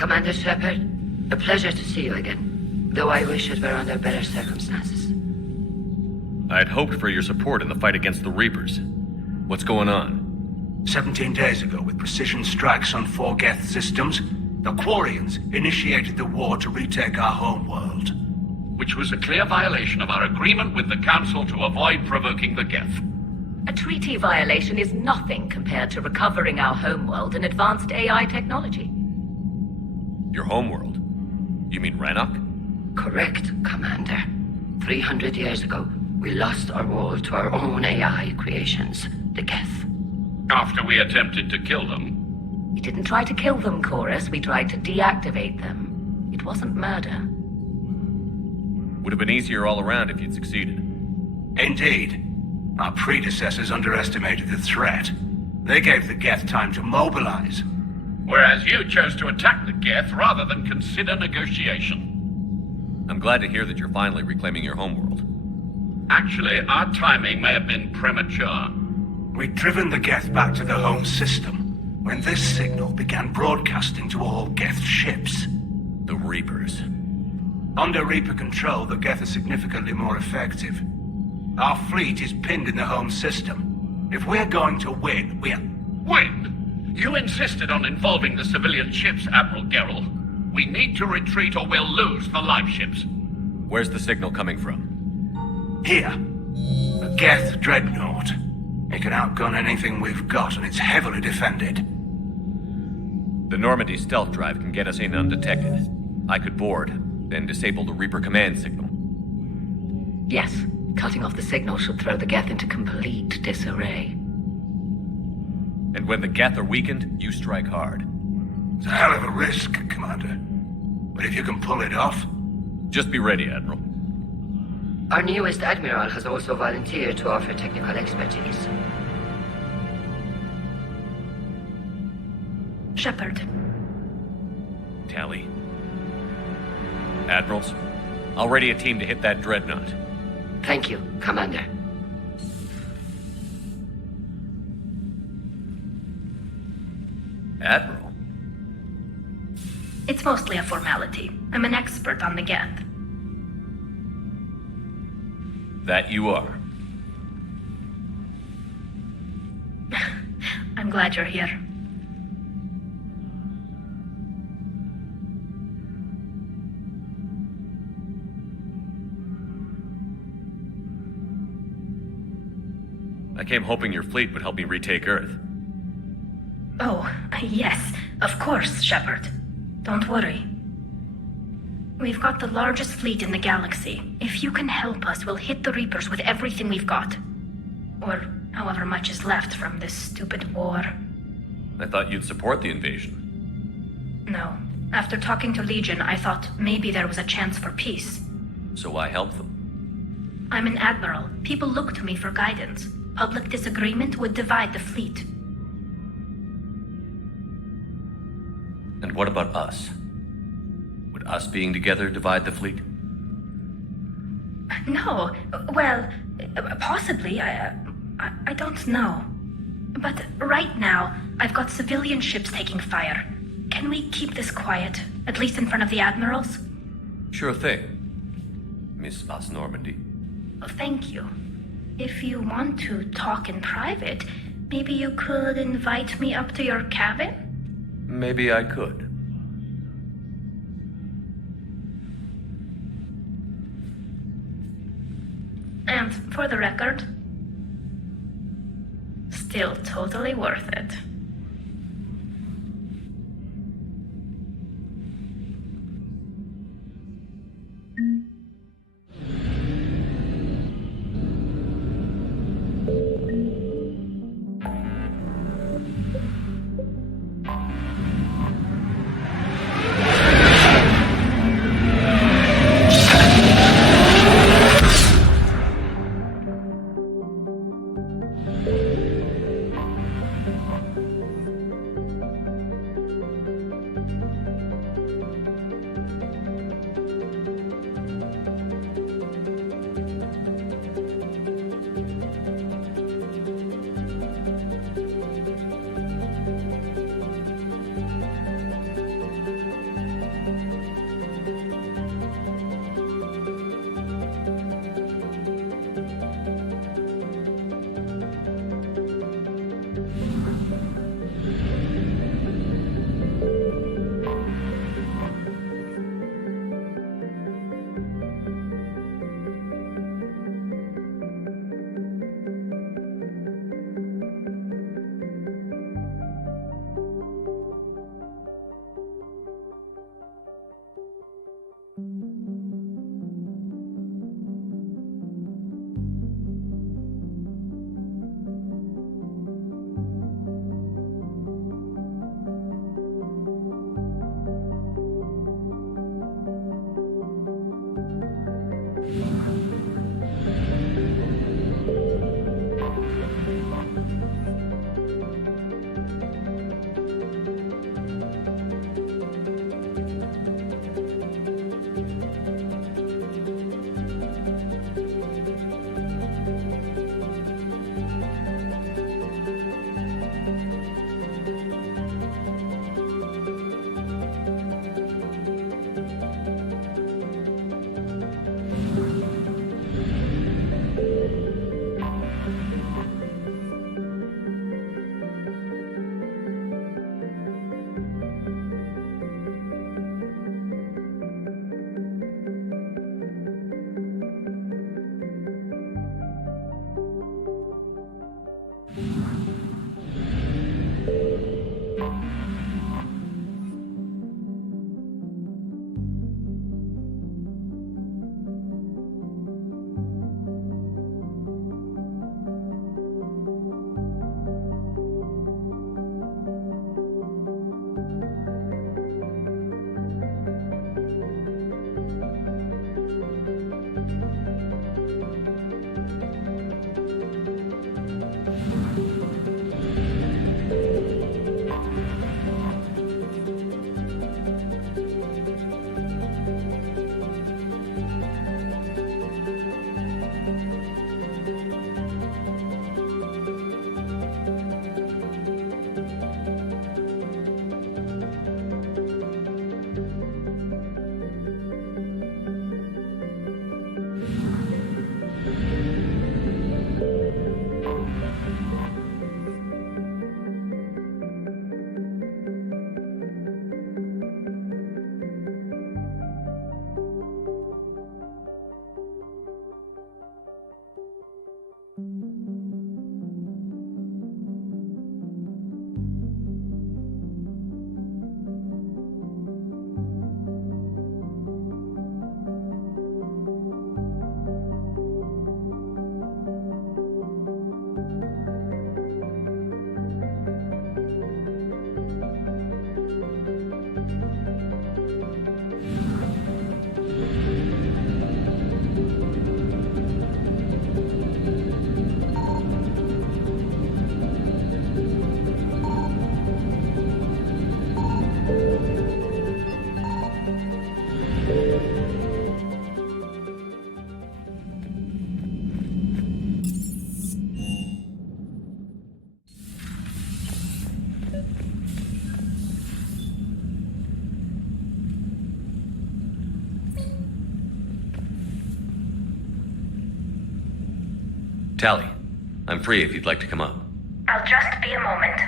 Commander Shepard, a pleasure to see you again, though I wish it were under better circumstances. I'd hoped for your support in the fight against the Reapers. What's going on? 17 days ago, with precision strikes on 4 geth systems, the quarians initiated the war to retake our homeworld. Which was a clear violation of our agreement with the Council to avoid provoking the geth. A treaty violation is nothing compared to recovering our homeworld and advanced AI technology. Your homeworld? You mean Rannoch? Correct, Commander. 300 years ago, we lost our world to our own AI creations, the geth. After we attempted to kill them. We didn't try to kill them, Chorus. We tried to deactivate them. It wasn't murder. Would have been easier all around if you'd succeeded. Indeed. Our predecessors underestimated the threat. They gave the geth time to mobilize. Whereas you chose to attack the geth rather than consider negotiation. I'm glad to hear that you're finally reclaiming your homeworld. Actually, our timing may have been premature. We'd driven the geth back to the home system when this signal began broadcasting to all geth ships. The Reapers. Under Reaper control, the geth are significantly more effective. Our fleet is pinned in the home system. If we're going to win, Win? You insisted on involving the civilian ships, Admiral Gerrel. We need to retreat or we'll lose the live ships. Where's the signal coming from? Here. A geth dreadnought. It can outgun anything we've got, and it's heavily defended. The Normandy stealth drive can get us in undetected. I could board, then disable the Reaper command signal. Yes, cutting off the signal should throw the geth into complete disarray. And when the geth are weakened, you strike hard. It's a hell of a risk, Commander. But if you can pull it off... Just be ready, Admiral. Our newest Admiral has also volunteered to offer technical expertise. Shepard. Tally. Admirals, I'll ready a team to hit that dreadnought. Thank you, Commander. Admiral? It's mostly a formality. I'm an expert on the geth. That you are. I'm glad you're here. I came hoping your fleet would help me retake Earth. Oh, yes, of course, Shepard. Don't worry. We've got the largest fleet in the galaxy. If you can help us, we'll hit the Reapers with everything we've got. Or however much is left from this stupid war. I thought you'd support the invasion. No. After talking to Legion, I thought maybe there was a chance for peace. So why help them? I'm an admiral. People look to me for guidance. Public disagreement would divide the fleet. And what about us? Would us being together divide the fleet? No. Well, possibly. I don't know. But right now, I've got civilian ships taking fire. Can we keep this quiet, at least in front of the admirals? Sure thing, Miss Vas Normandy. Oh, thank you. If you want to talk in private, maybe you could invite me up to your cabin? Maybe I could. And for the record, still totally worth it. Tally, I'm free if you'd like to come up. I'll just be a moment.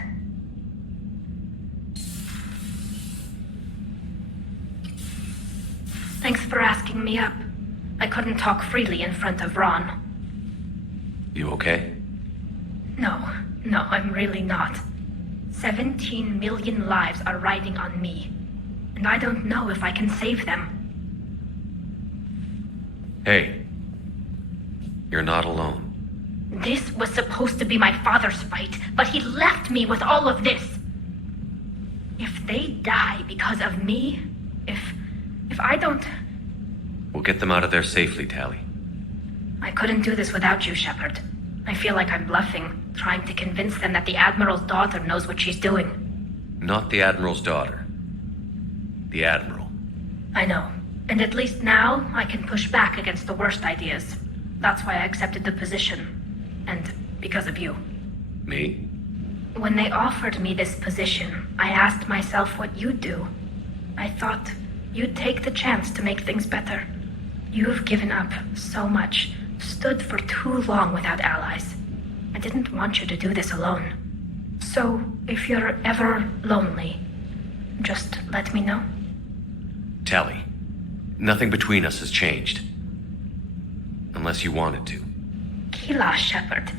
Thanks for asking me up. I couldn't talk freely in front of Ron. You okay? No, I'm really not. 17 million lives are riding on me, and I don't know if I can save them. Hey, you're not alone. This was supposed to be my father's fight, but he left me with all of this. If they die because of me, if I don't... We'll get them out of there safely, Tally. I couldn't do this without you, Shepard. I feel like I'm bluffing, trying to convince them that the Admiral's daughter knows what she's doing. Not the Admiral's daughter. The Admiral. I know. And at least now, I can push back against the worst ideas. That's why I accepted the position. And because of you. Me? When they offered me this position, I asked myself what you'd do. I thought you'd take the chance to make things better. You've given up so much, stood for too long without allies. I didn't want you to do this alone. So, if you're ever lonely, just let me know. Tally, nothing between us has changed. Unless you wanted to. Kila, Shepard.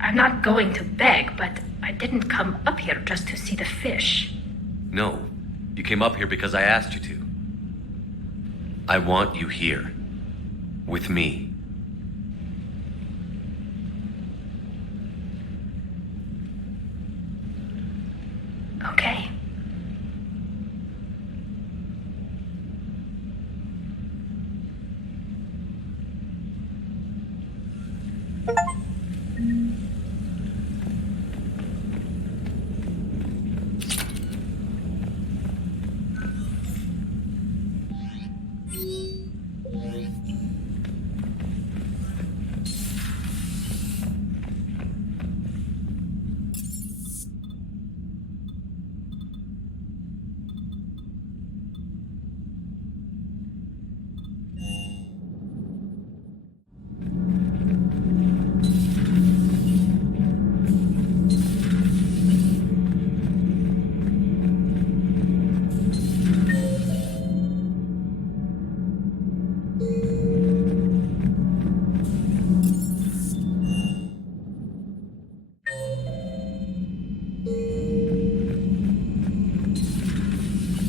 I'm not going to beg, but I didn't come up here just to see the fish. No, you came up here because I asked you to. I want you here. With me. Okay.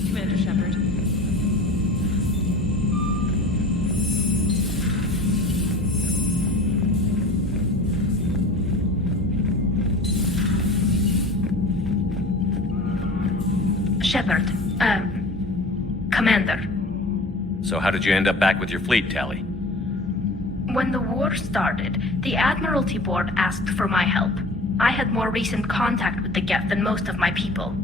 Commander Shepard. Shepard, Commander. So how did you end up back with your fleet, Tally? When the war started, the Admiralty Board asked for my help. I had more recent contact with the geth than most of my people.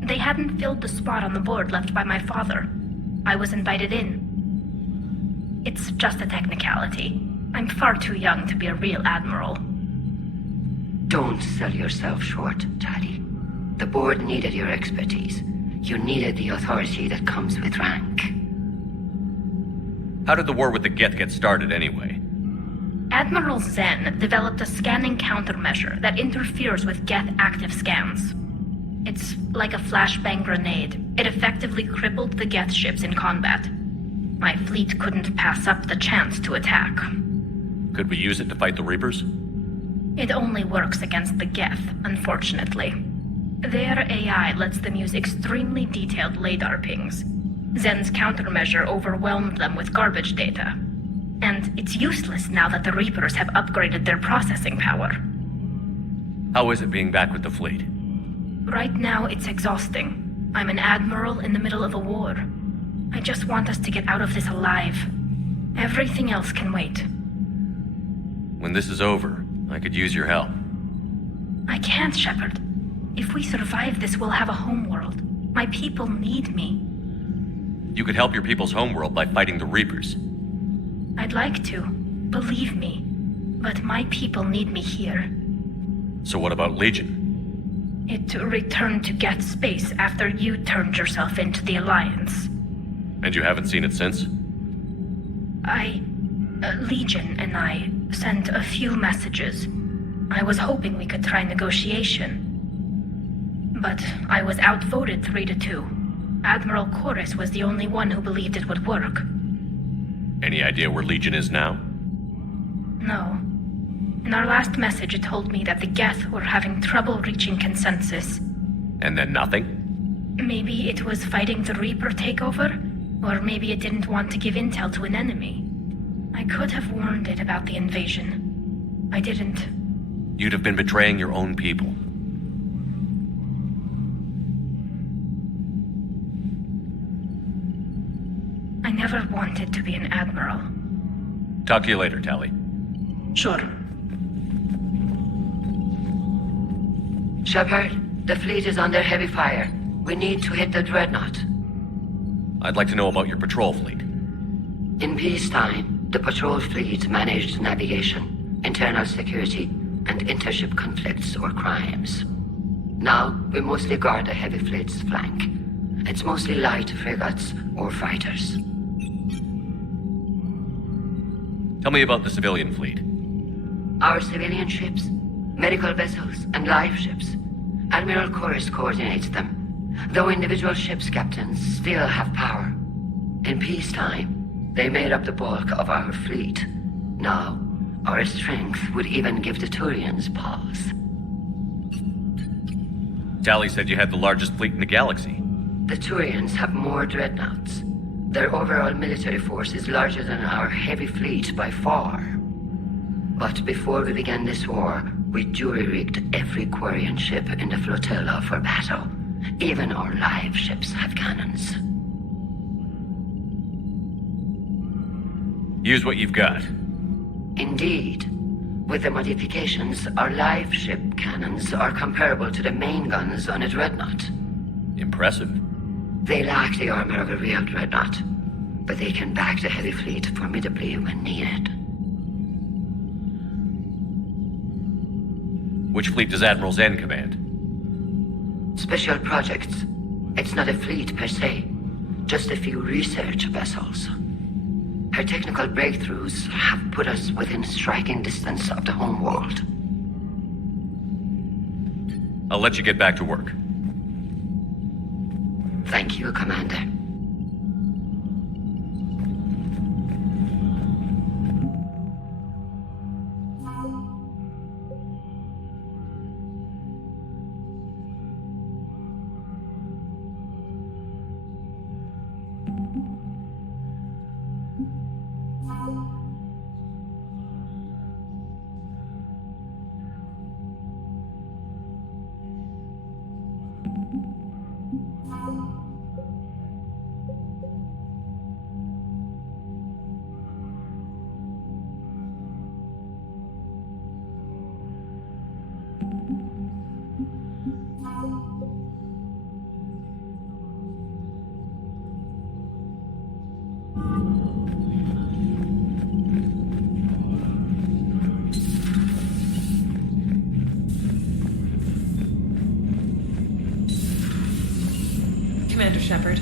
They hadn't filled the spot on the board left by my father. I was invited in. It's just a technicality. I'm far too young to be a real admiral. Don't sell yourself short, Tally. The board needed your expertise. You needed the authority that comes with rank. How did the war with the geth get started anyway? Admiral Zen developed a scanning countermeasure that interferes with geth active scans. It's like a flashbang grenade. It effectively crippled the geth ships in combat. My fleet couldn't pass up the chance to attack. Could we use it to fight the Reapers? It only works against the geth, unfortunately. Their AI lets them use extremely detailed LADAR pings. Zen's countermeasure overwhelmed them with garbage data. And it's useless now that the Reapers have upgraded their processing power. How is it being back with the fleet? Right now, it's exhausting. I'm an admiral in the middle of a war. I just want us to get out of this alive. Everything else can wait. When this is over, I could use your help. I can't, Shepard. If we survive this, we'll have a homeworld. My people need me. You could help your people's homeworld by fighting the Reapers. I'd like to. Believe me. But my people need me here. So what about Legion? It returned to Geth space after you turned yourself into the Alliance. And you haven't seen it since? Legion and I Sent a few messages. I was hoping we could try negotiation. But I was outvoted 3-2. Admiral Chorus was the only one who believed it would work. Any idea where Legion is now? No. In our last message, it told me that the geth were having trouble reaching consensus. And then nothing? Maybe it was fighting the Reaper takeover, or maybe it didn't want to give intel to an enemy. I could have warned it about the invasion. I didn't. You'd have been betraying your own people. I never wanted to be an admiral. Talk to you later, Tally. Sure. Shepard, the fleet is under heavy fire. We need to hit the dreadnought. I'd like to know about your patrol fleet. In peacetime, the patrol fleet managed navigation, internal security, and intership conflicts or crimes. Now, we mostly guard the heavy fleet's flank. It's mostly light frigates or fighters. Tell me about the civilian fleet. Our civilian ships, medical vessels, and life ships. Admiral Chorus coordinates them, though individual ships' captains still have power. In peacetime, they made up the bulk of our fleet. Now, our strength would even give the Turians pause. Tally said you had the largest fleet in the galaxy. The Turians have more dreadnoughts. Their overall military force is larger than our heavy fleet by far. But before we began this war, we jury-rigged every quarian ship in the flotilla for battle. Even our live ships have cannons. Use what you've got. Indeed. With the modifications, our live ship cannons are comparable to the main guns on a dreadnought. Impressive. They lack the armor of a real dreadnought, but they can back the heavy fleet formidably when needed. Which fleet does Admiral Zen command? Special projects. It's not a fleet per se, just a few research vessels. Her technical breakthroughs have put us within striking distance of the homeworld. I'll let you get back to work. Thank you, Commander. Commander Shepard.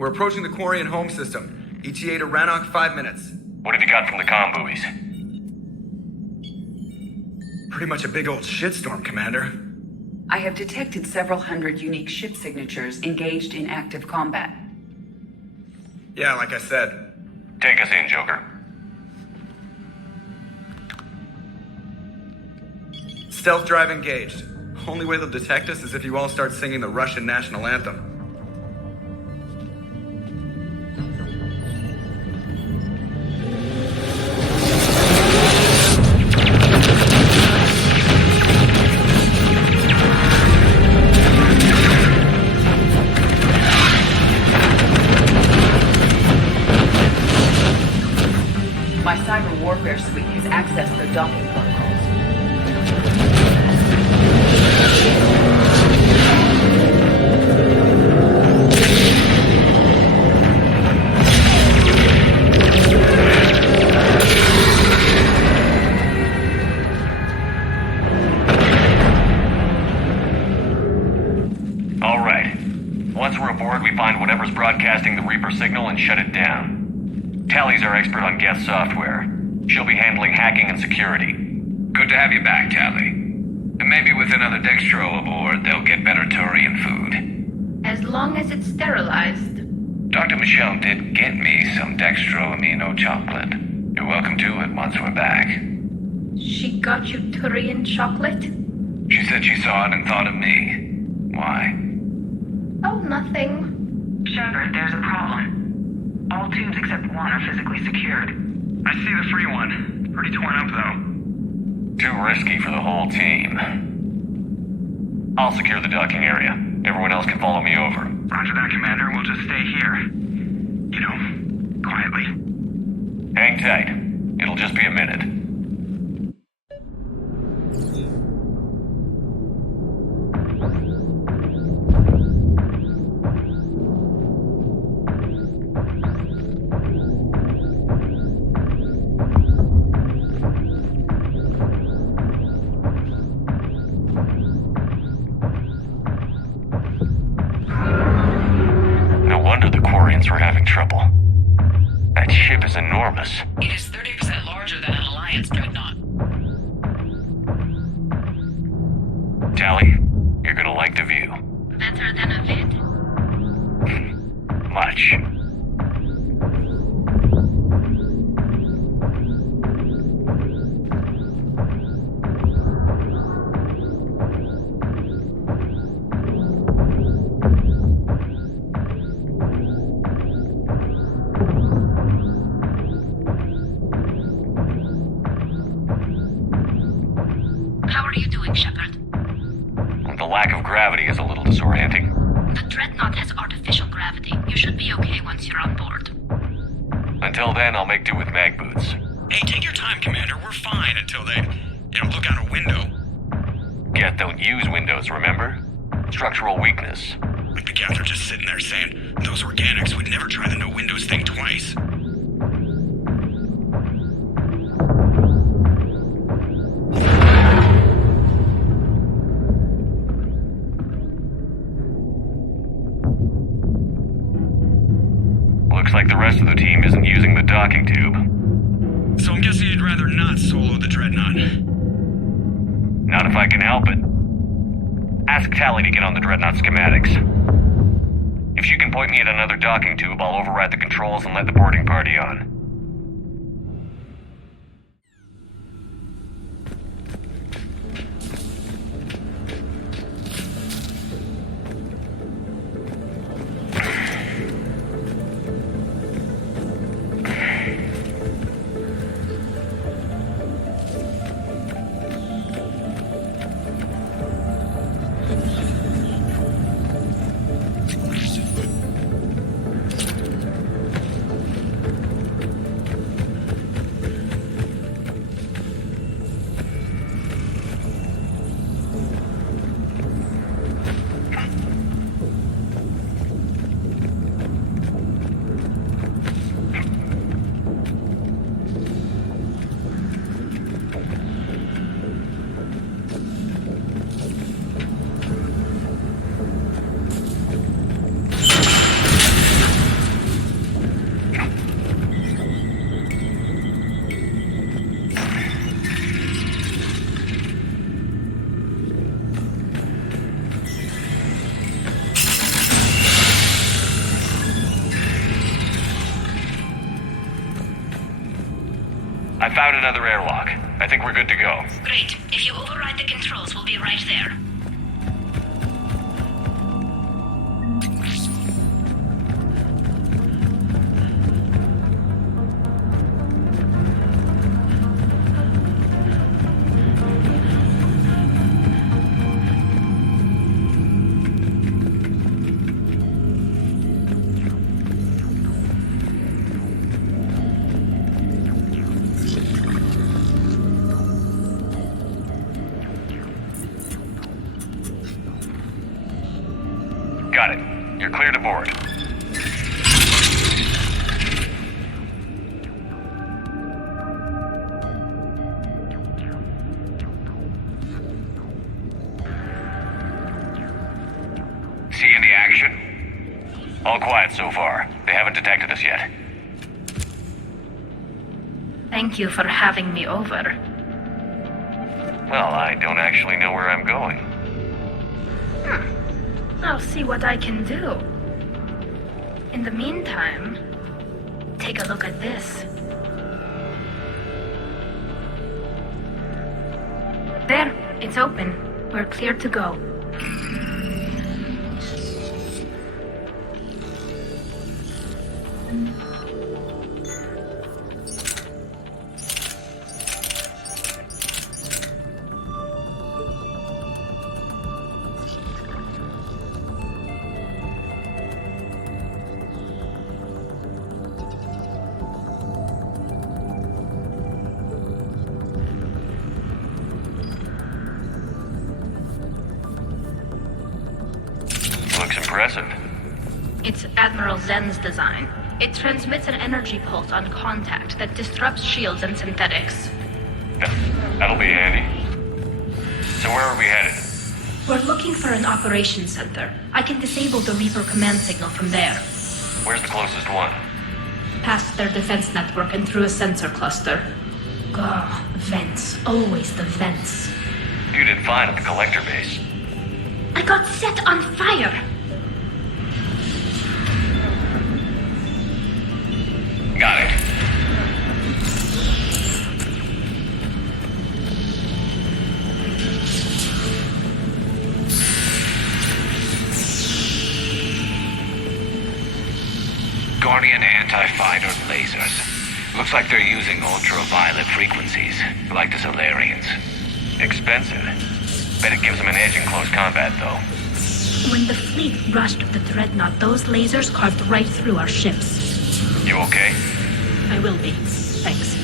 We're approaching the Quarian home system. ETA to Rannoch, 5 minutes. What have you got from the comm buoys? Pretty much a big old shitstorm, Commander. I have detected several hundred unique ship signatures engaged in active combat. Yeah, like I said. Take us in, Joker. Stealth drive engaged. Only way they'll detect us is if you all start singing the Russian national anthem. My cyber warfare suite has accessed their docking protocols. All right. Once we're aboard, we find whatever's broadcasting the Reaper signal and shut it down. Tally's our expert on geth software. She'll be handling hacking and security. Good to have you back, Tally. And maybe with another Dextro aboard, they'll get better Turian food. As long as it's sterilized. Dr. Michelle did get me some Dextro amino chocolate. You're welcome to it once we're back. She got you Turian chocolate? She said she saw it and thought of me. Why? Oh, nothing. Shepard, there's a problem. All tubes except one are physically secured. I see the free one. Pretty torn up, though. Too risky for the whole team. I'll secure the docking area. Everyone else can follow me over. Roger that, Commander. We'll just stay here. You know, quietly. Hang tight. It'll just be a minute. No wonder the quarians were having trouble. That ship is enormous. It is 30% larger than an Alliance dreadnought. Tally, you're gonna like the view. Better than a vid? Much. How are you doing, Shepard? The lack of gravity is a little disorienting. The dreadnought has artificial gravity. You should be okay once you're on board. Until then, I'll make do with mag boots. Hey, take your time, Commander. We're fine until they, look out a window. Geth don't use windows, remember? Structural weakness. Like the Geth are just sitting there saying, those organics would never try the no windows thing twice. Looks like the rest of the team isn't using the docking tube. So I'm guessing you'd rather not solo the Dreadnought. Not if I can help it. Ask Tally to get on the Dreadnought schematics. If she can point me at another docking tube, I'll override the controls and let the boarding party on. I found another airlock. I think we're good to go. Great. If you override the controls, we'll be right there. Got it. You're clear to board. See any action? All quiet so far. They haven't detected us yet. Thank you for having me over. Well, I don't actually know where I'm going. I'll see what I can do. In the meantime, take a look at this. There, it's open. We're clear to go. Looks impressive. It's Admiral Zen's design. It transmits an energy pulse on contact that disrupts shields and synthetics. That'll be handy. So where are we headed? We're looking for an operations center. I can disable the Reaper command signal from there. Where's the closest one? Past their defense network and through a sensor cluster. Gah, vents. Always the vents. You did fine at the collector base. I got set on fire! Got it. Guardian anti-fighter lasers. Looks like they're using ultraviolet frequencies, like the Solarians. Expensive. Bet it gives them an edge in close combat, though. When the fleet rushed the Dreadnought, those lasers carved right through our ships. You okay? I will be. Thanks.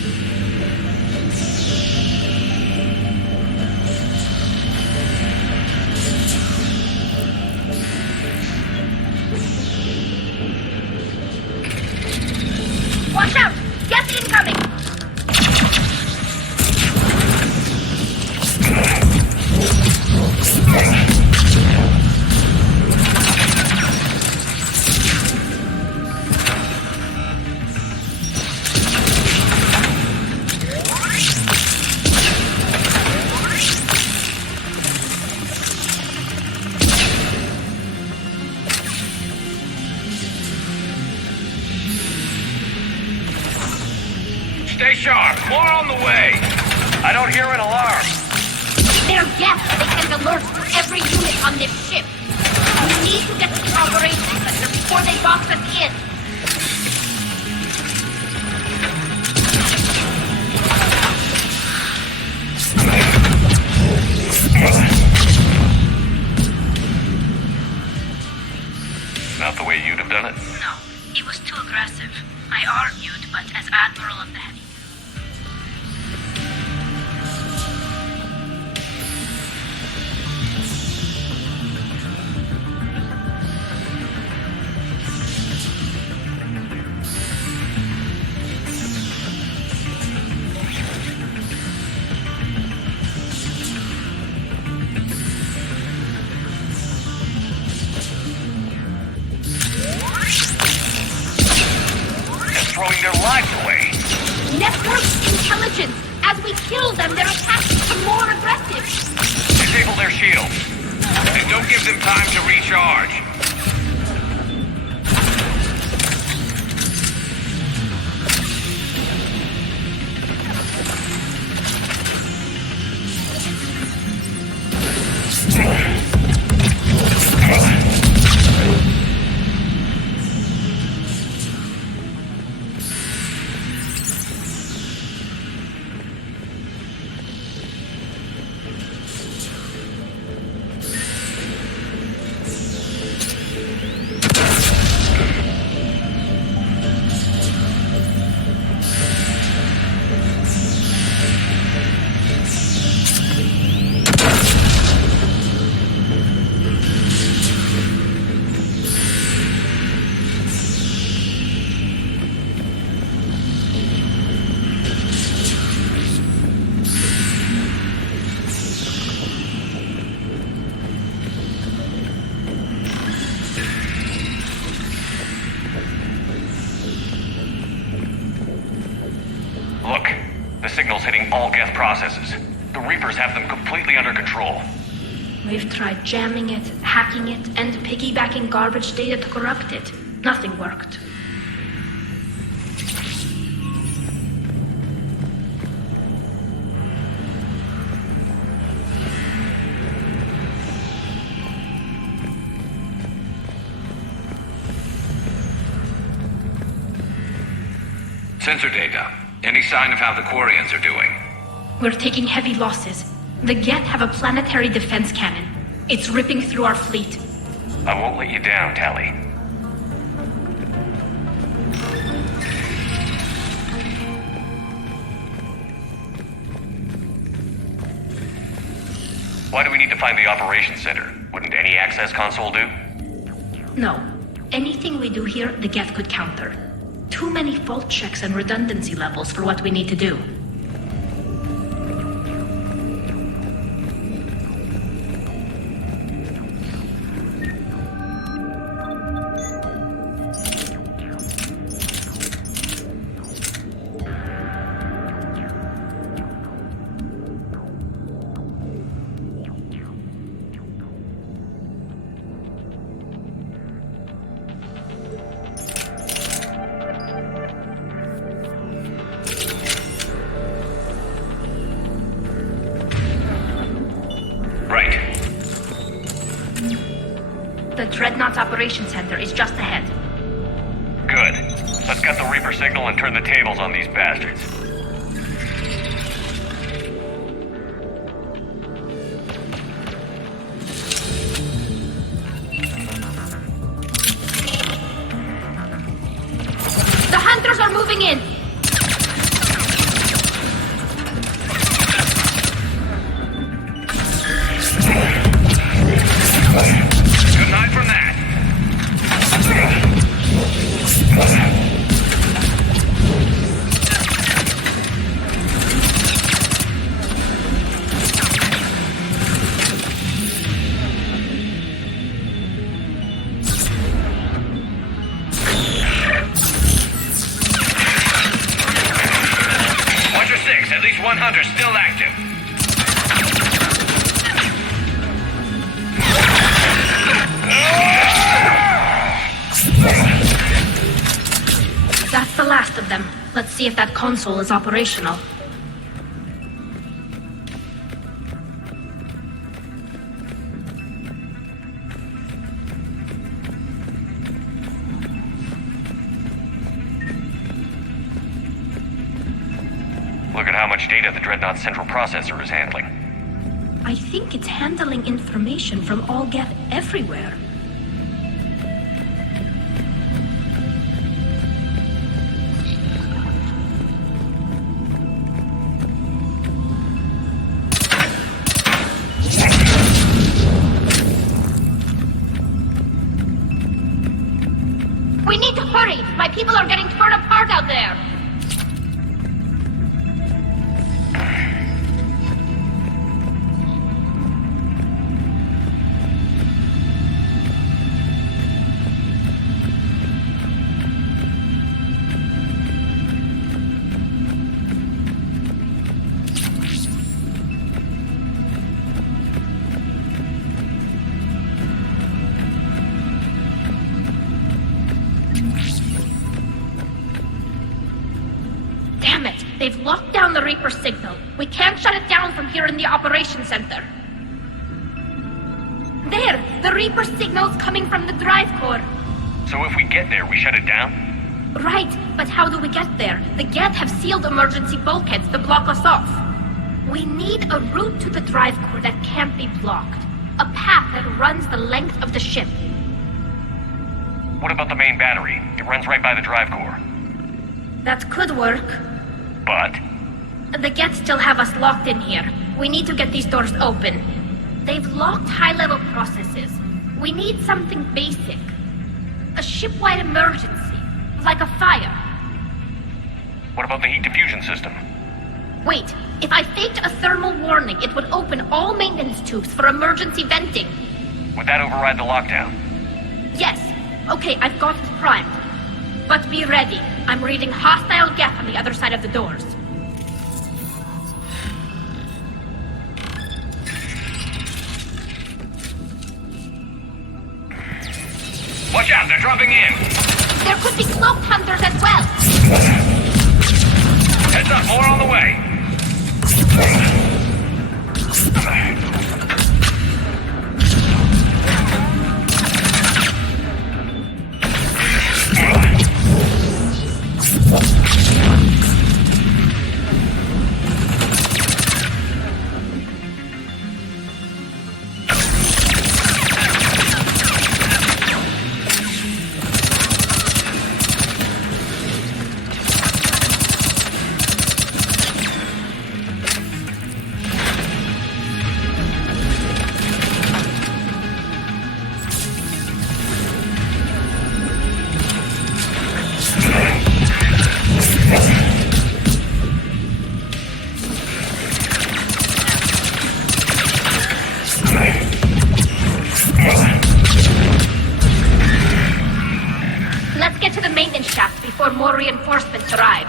Watch out! Geth incoming! Stay sharp. More on the way. I don't hear an alarm. They're Geth. They can alert every unit on this ship. We need to get to the operations center before they box us in. Not the way you'd have done it? No, it was too aggressive. I argued, but as Admiral of the Heavy. Throwing their lives away. Network intelligence! As we kill them, their attacks become more aggressive! Disable their shields. And don't give them time to recharge. all geth processes. The Reapers have them completely under control. We've tried jamming it, hacking it, and piggybacking garbage data to corrupt it. Nothing worked. Sensor data. Any sign of how the quarians are doing? We're taking heavy losses. The geth have a planetary defense cannon. It's ripping through our fleet. I won't let you down, Tally. Why do we need to find the operations center? Wouldn't any access console do? No. Anything we do here, the geth could counter. Too many fault checks and redundancy levels for what we need to do. The Dreadnought's Operations Center is just ahead. Good. Let's get the Reaper signal and turn the tables on these bastards. The Hunters are moving in! Good night from that. Watcher 6, at least one hunter still active. That's the last of them. Let's see if that console is operational. Look at how much data the Dreadnought central processor is handling. I think it's handling information from all geth everywhere. We need to hurry! My people are getting torn apart out there! Damn it! They've locked down the Reaper signal. We can't shut it down from here in the operations center. There! The Reaper signal's coming from the drive core. So if we get there, we shut it down? Right, but how do we get there? The geth have sealed emergency bulkheads to block us off. We need a route to the drive core that can't be blocked. A path that runs the length of the ship. What about the main battery? It runs right by the drive core. That could work. But? The geth still have us locked in here. We need to get these doors open. They've locked high-level processes. We need something basic. A ship-wide emergency. Like a fire. What about the heat diffusion system? Wait, if I faked a thermal warning, it would open all maintenance tubes for emergency venting. Would that override the lockdown? Yes. Okay, I've got it primed. But be ready. I'm reading hostile geth on the other side of the doors. Watch out, they're dropping in! There could be cloaked hunters as well! Heads up, more on the way! Let's get to the maintenance shaft before more reinforcements arrive.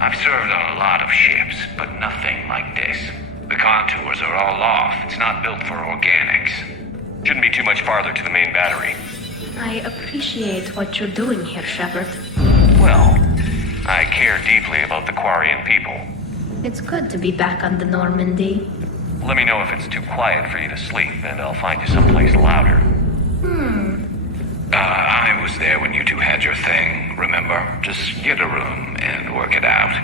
I've served on a lot of ships, but nothing like this. The contours are all off. It's not built for organics. Shouldn't be too much farther to the main battery. I appreciate what you're doing here, Shepard. Well, I care deeply about the Quarian people. It's good to be back on the Normandy. Let me know if it's too quiet for you to sleep, and I'll find you someplace louder. I was there when you two had your thing, remember? Just get a room and work it out.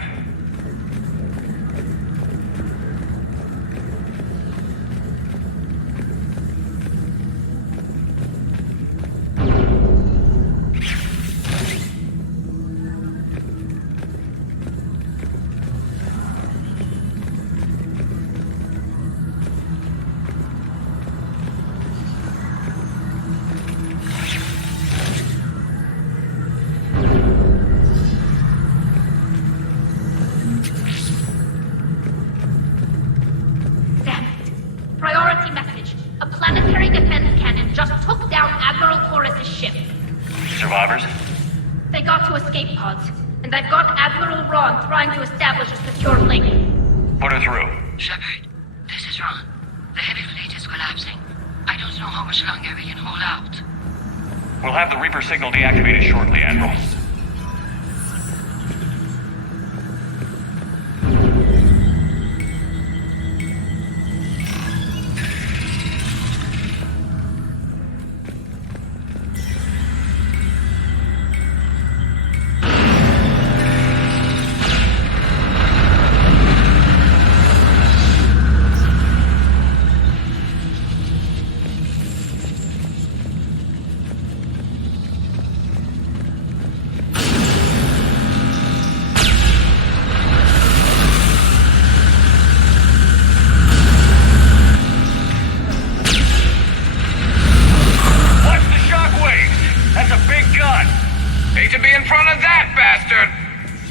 Priority message. A planetary defense cannon just took down Admiral Chorus's ship. Survivors? They got to escape pods, and I've got Admiral Ron trying to establish a secure link. Put her through. Shepard, this is Ron. The heavy fleet is collapsing. I don't know how much longer we can hold out. We'll have the Reaper signal deactivated shortly, Admiral.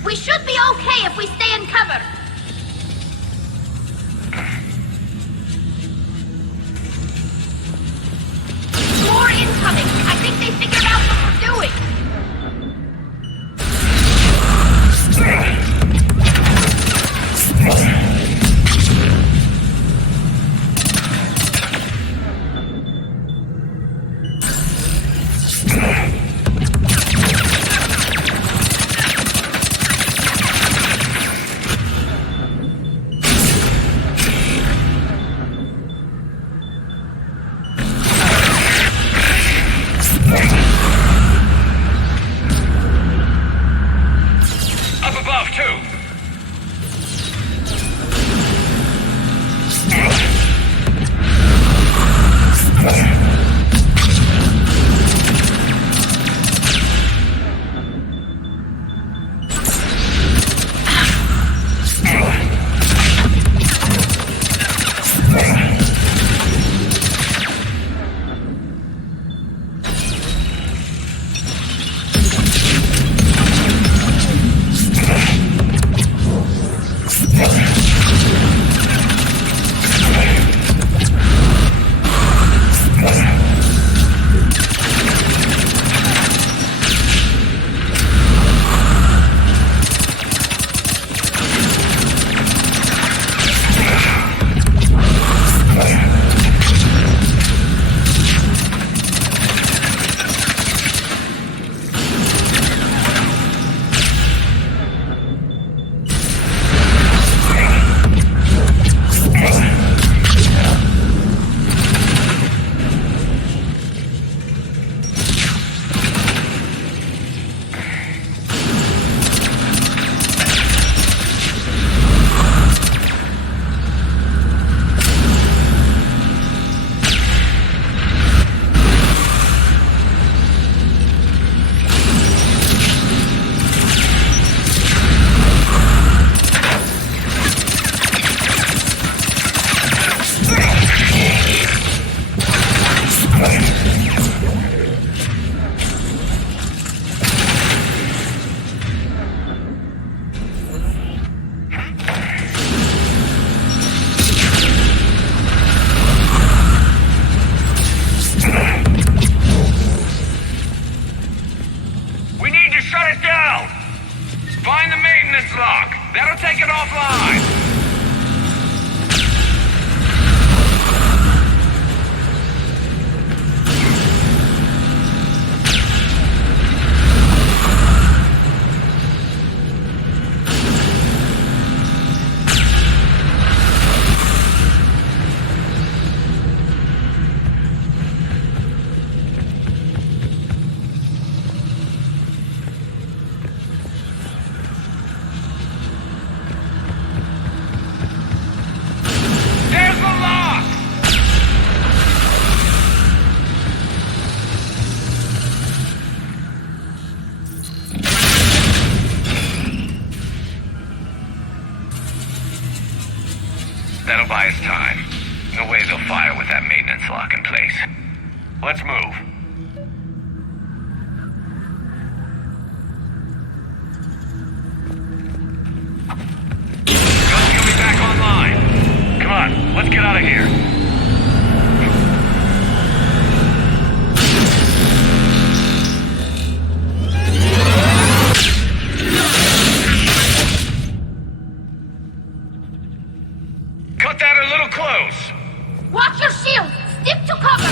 We should be okay if we stay in cover. More incoming. I think they figured out what we're doing. That'll buy us time. No way they'll fire with that maintenance lock in place. Let's move. Guns coming back online. Come on, let's get out of here. Cut that a little close. Watch your shield! Stick to cover!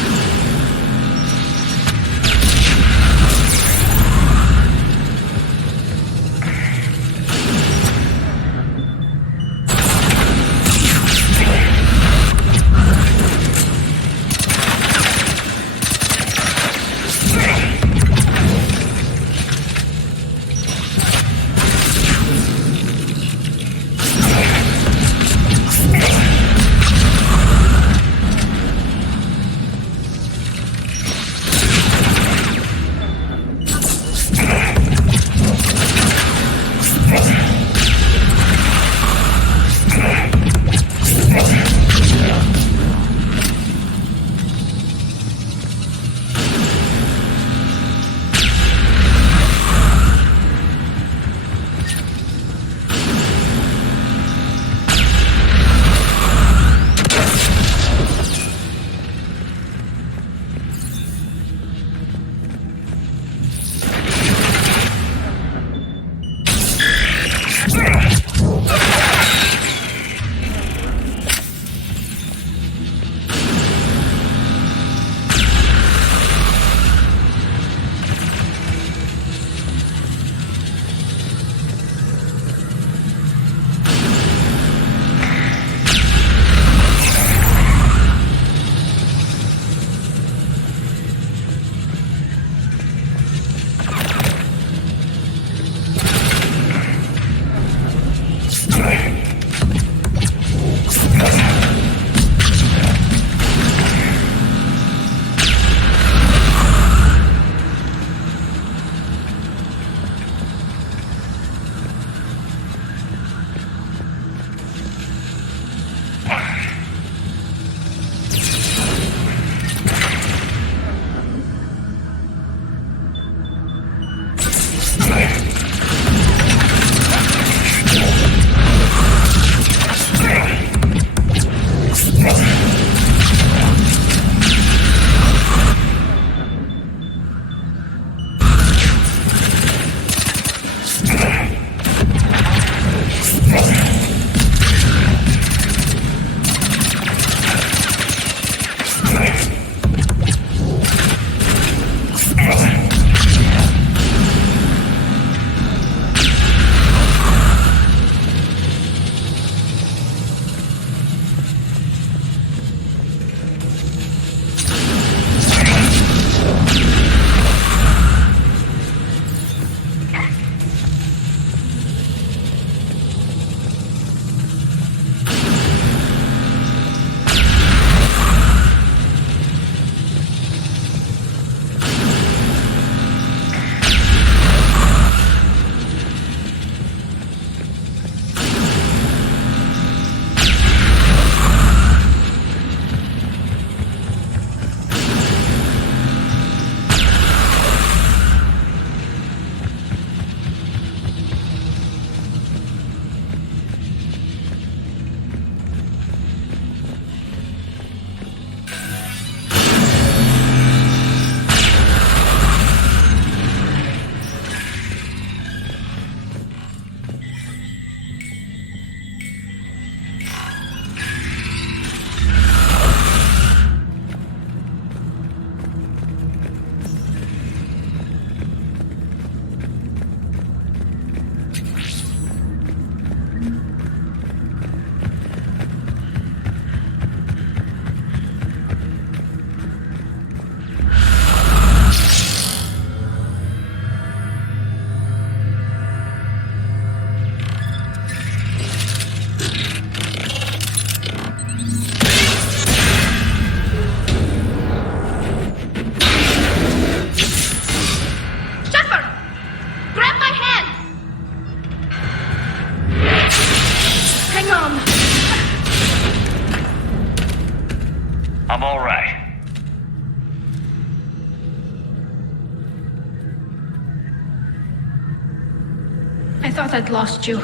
thought I'd lost you.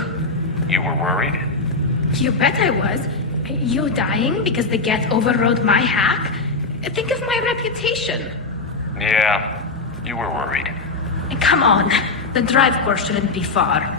You were worried? You bet I was. You dying because the geth overrode my hack? Think of my reputation. Yeah, you were worried. Come on. The drive course shouldn't be far.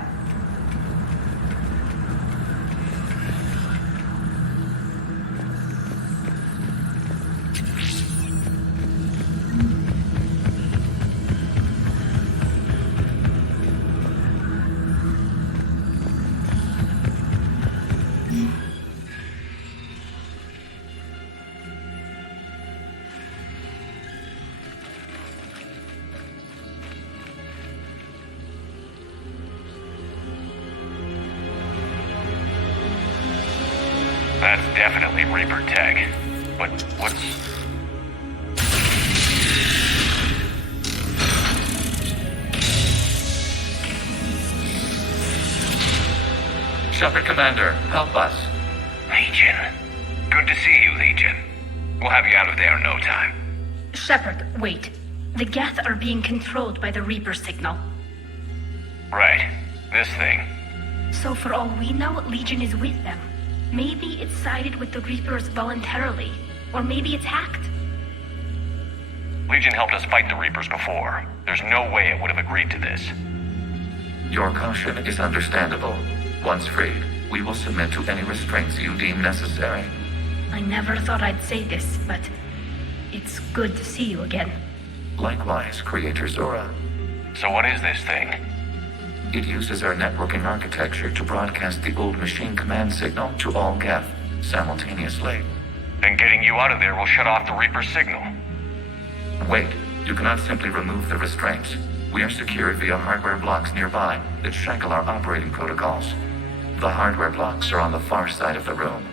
That's definitely Reaper tech. But what's... Shepard Commander, help us. Legion. Good to see you, Legion. We'll have you out of there in no time. Shepard, wait. The geth are being controlled by the Reaper signal. Right. This thing. So for all we know, Legion is with them. Maybe it sided with the Reapers voluntarily. Or maybe it's hacked. Legion helped us fight the Reapers before. There's no way it would have agreed to this. Your caution is understandable. Once freed, we will submit to any restraints you deem necessary. I never thought I'd say this, but it's good to see you again. Likewise, Creator Zora. So what is this thing? It uses our networking architecture to broadcast the old machine command signal to all geth simultaneously. Then getting you out of there will shut off the Reaper signal. Wait, you cannot simply remove the restraints. We are secured via hardware blocks nearby that shackle our operating protocols. The hardware blocks are on the far side of the room.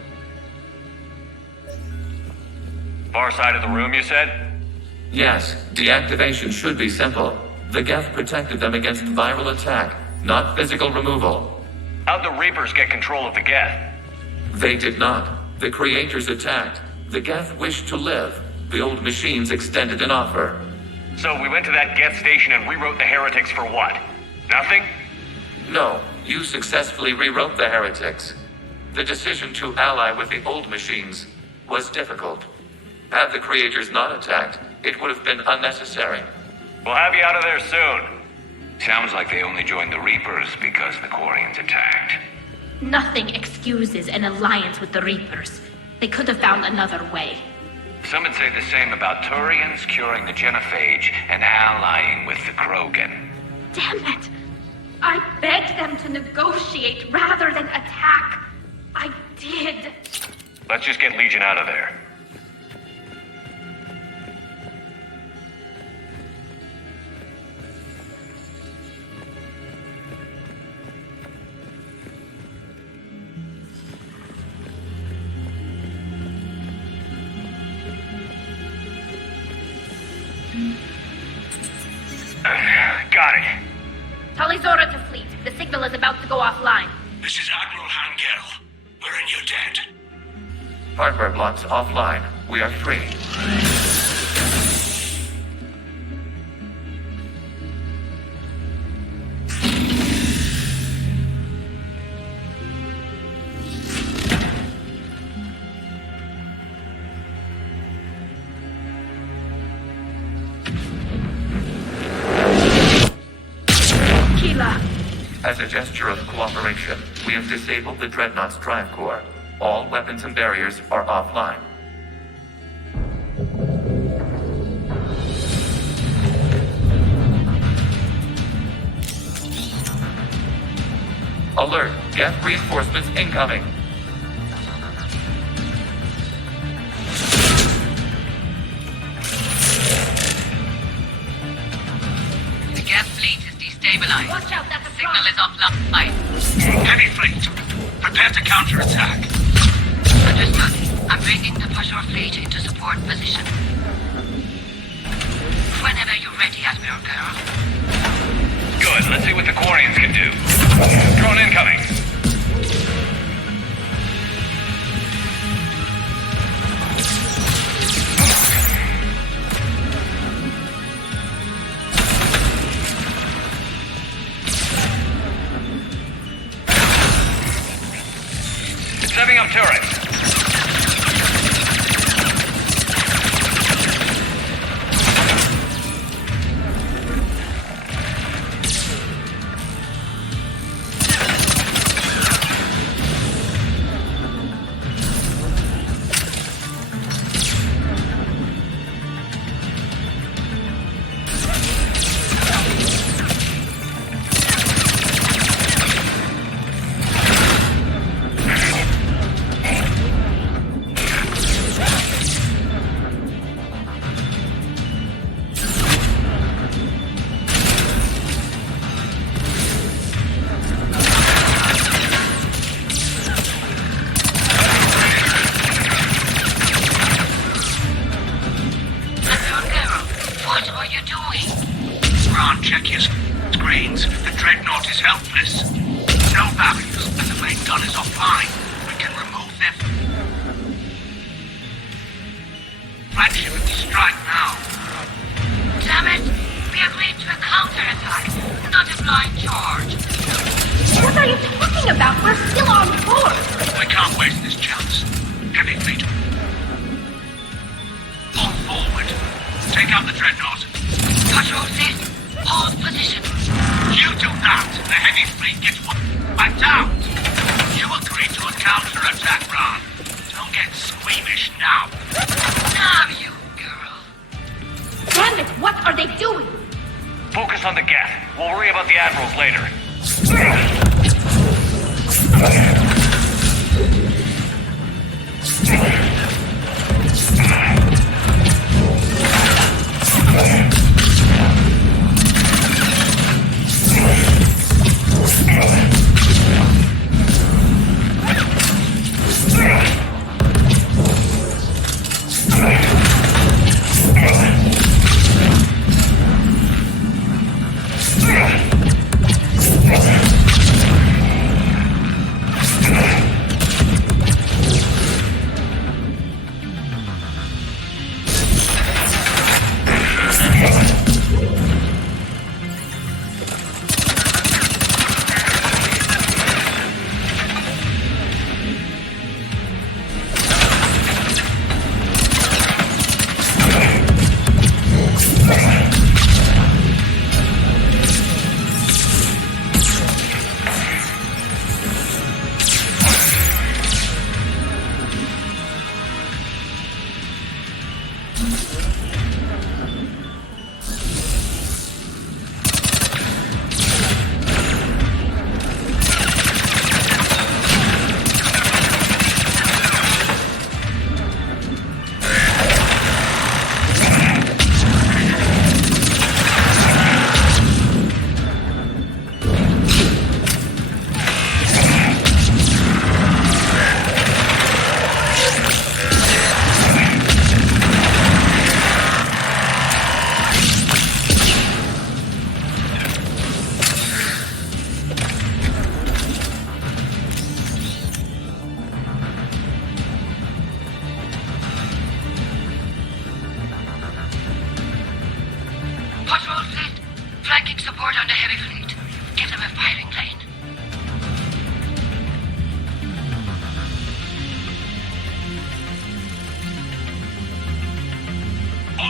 Far side of the room, you said? Yes, deactivation should be simple. The geth protected them against viral attack, not physical removal. How'd the Reapers get control of the geth? They did not. The creators attacked. The geth wished to live. The old machines extended an offer. So we went to that geth station and rewrote the heretics for what? Nothing? No, you successfully rewrote the heretics. The decision to ally with the old machines was difficult. Had the creators not attacked, it would have been unnecessary. We'll have you out of there soon. Sounds like they only joined the Reapers because the quarians attacked. Nothing excuses an alliance with the Reapers. They could have found another way. Some would say the same about Turians curing the genophage and allying with the Krogan. Damn it! I begged them to negotiate rather than attack. I did. Let's just get Legion out of there. Got it. Talizora to fleet. The signal is about to go offline. This is Admiral Hangel. We're in your debt. Hardware blocks offline. We are free. As a gesture of cooperation, we have disabled the Dreadnought's drive core. All weapons and barriers are offline. Alert! Geth reinforcements incoming! The Geth fleet is destabilized. Watch out, that's a Signal is offline. Heavy fleet. Prepare to counterattack. Understood. I'm bringing the Pashur fleet into support position. Whenever you're ready, Admiral Girl. Good. Let's see what the quarians can do. Drone incoming. turrets. Focus on the geth. We'll worry about the admirals later.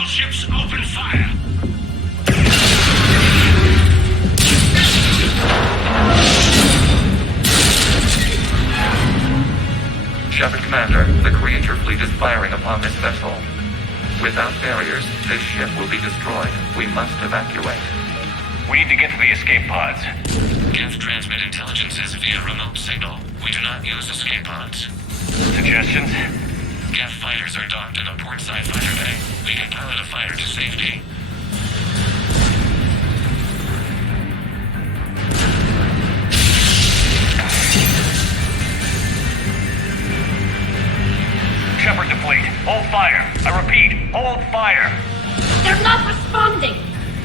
Ships open fire. Shepard Commander, the Creature fleet is firing upon this vessel. Without barriers, this ship will be destroyed. We must evacuate. We need to get to the escape pods. Geth transmit intelligences via remote signal. We do not use escape pods. Suggestions? Geth fighters are docked in a portside fighter bay. We can pilot a fighter to safety. Shepard to fleet. Hold fire. I repeat, hold fire. They're not responding.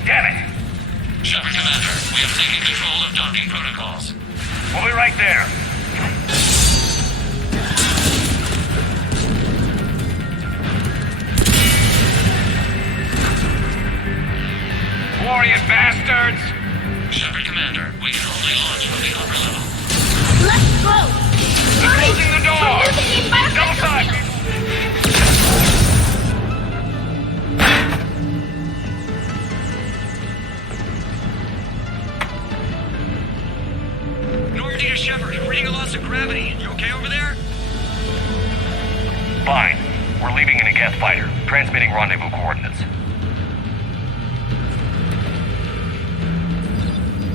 Damn it. Shepard Commander, we have taken control of docking protocols. We'll be right there. Quarian bastards! Shepard Commander, we can only launch from the upper level. Let's go! They're closing the door! Double side! Normandy to Shepard. Reading a loss of gravity. You okay over there? Fine. We're leaving in a geth fighter. Transmitting rendezvous coordinates.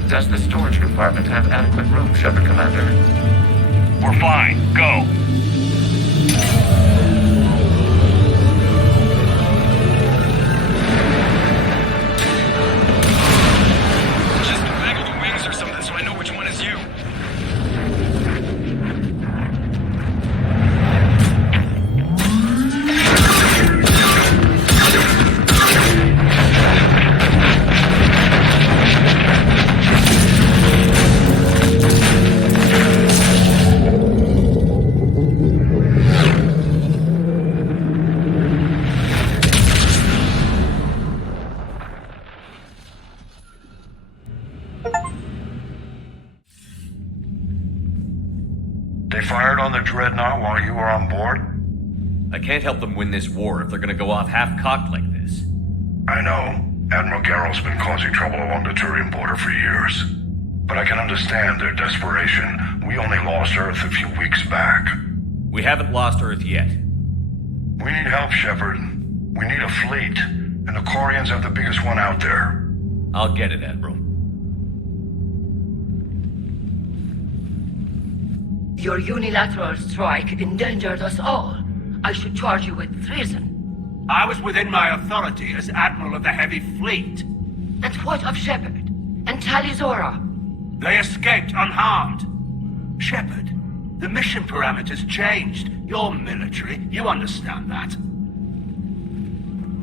Does the storage compartment have adequate room, Shepard Commander? We're fine. Go. Just waggle the wings or something so I know which one is you. They fired on the Dreadnought while you were on board? I can't help them win this war if they're gonna go off half-cocked like this. I know. Admiral Garrow's been causing trouble along the Turian border for years. But I can understand their desperation. We only lost Earth a few weeks back. We haven't lost Earth yet. We need help, Shepard. We need a fleet. And the Quarians have the biggest one out there. I'll get it, Admiral. Your unilateral strike endangered us all. I should charge you with treason. I was within my authority as Admiral of the Heavy Fleet. And what of Shepard? And Talizora? They escaped unharmed. Shepard, the mission parameters changed. You're military. You understand that.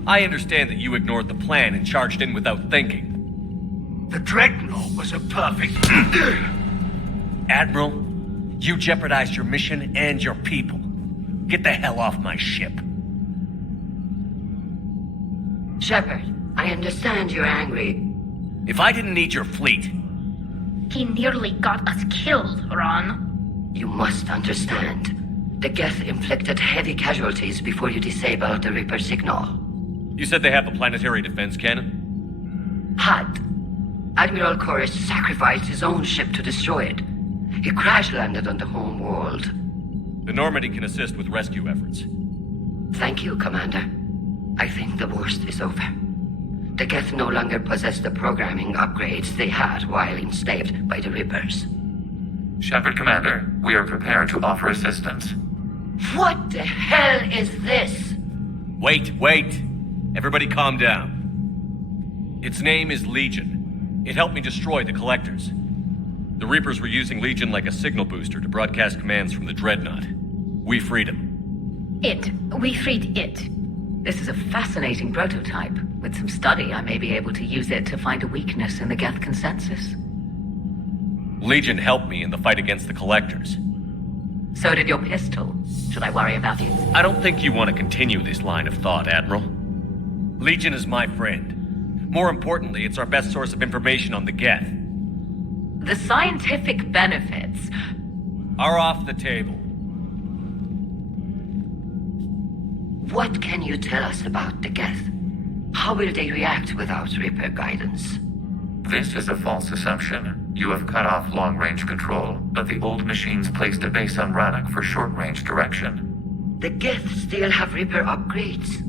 I understand that you ignored the plan and charged in without thinking. The Dreadnought was a perfect... Admiral, you jeopardized your mission and your people. Get the hell off my ship. Shepard, I understand you're angry. If I didn't need your fleet... He nearly got us killed, Ron. You must understand. The geth inflicted heavy casualties before you disabled the Reaper signal. You said they have a planetary defense cannon? Had. Admiral Chorus sacrificed his own ship to destroy it. He crash-landed on the home world. The Normandy can assist with rescue efforts. Thank you, Commander. I think the worst is over. The geth no longer possess the programming upgrades they had while enslaved by the Reapers. Shepard Commander, we are prepared to offer assistance. What the hell is this? Wait. Everybody calm down. Its name is Legion. It helped me destroy the Collectors. The Reapers were using Legion like a signal booster to broadcast commands from the Dreadnought. We freed him. We freed it. This is a fascinating prototype. With some study, I may be able to use it to find a weakness in the geth consensus. Legion helped me in the fight against the Collectors. So did your pistol. Should I worry about it? I don't think you want to continue this line of thought, Admiral. Legion is my friend. More importantly, it's our best source of information on the geth. The scientific benefits are off the table. What can you tell us about the geth? How will they react without Reaper guidance? This is a false assumption. You have cut off long-range control, but the old machines placed a base on Rannoch for short-range direction. The geth still have Reaper upgrades?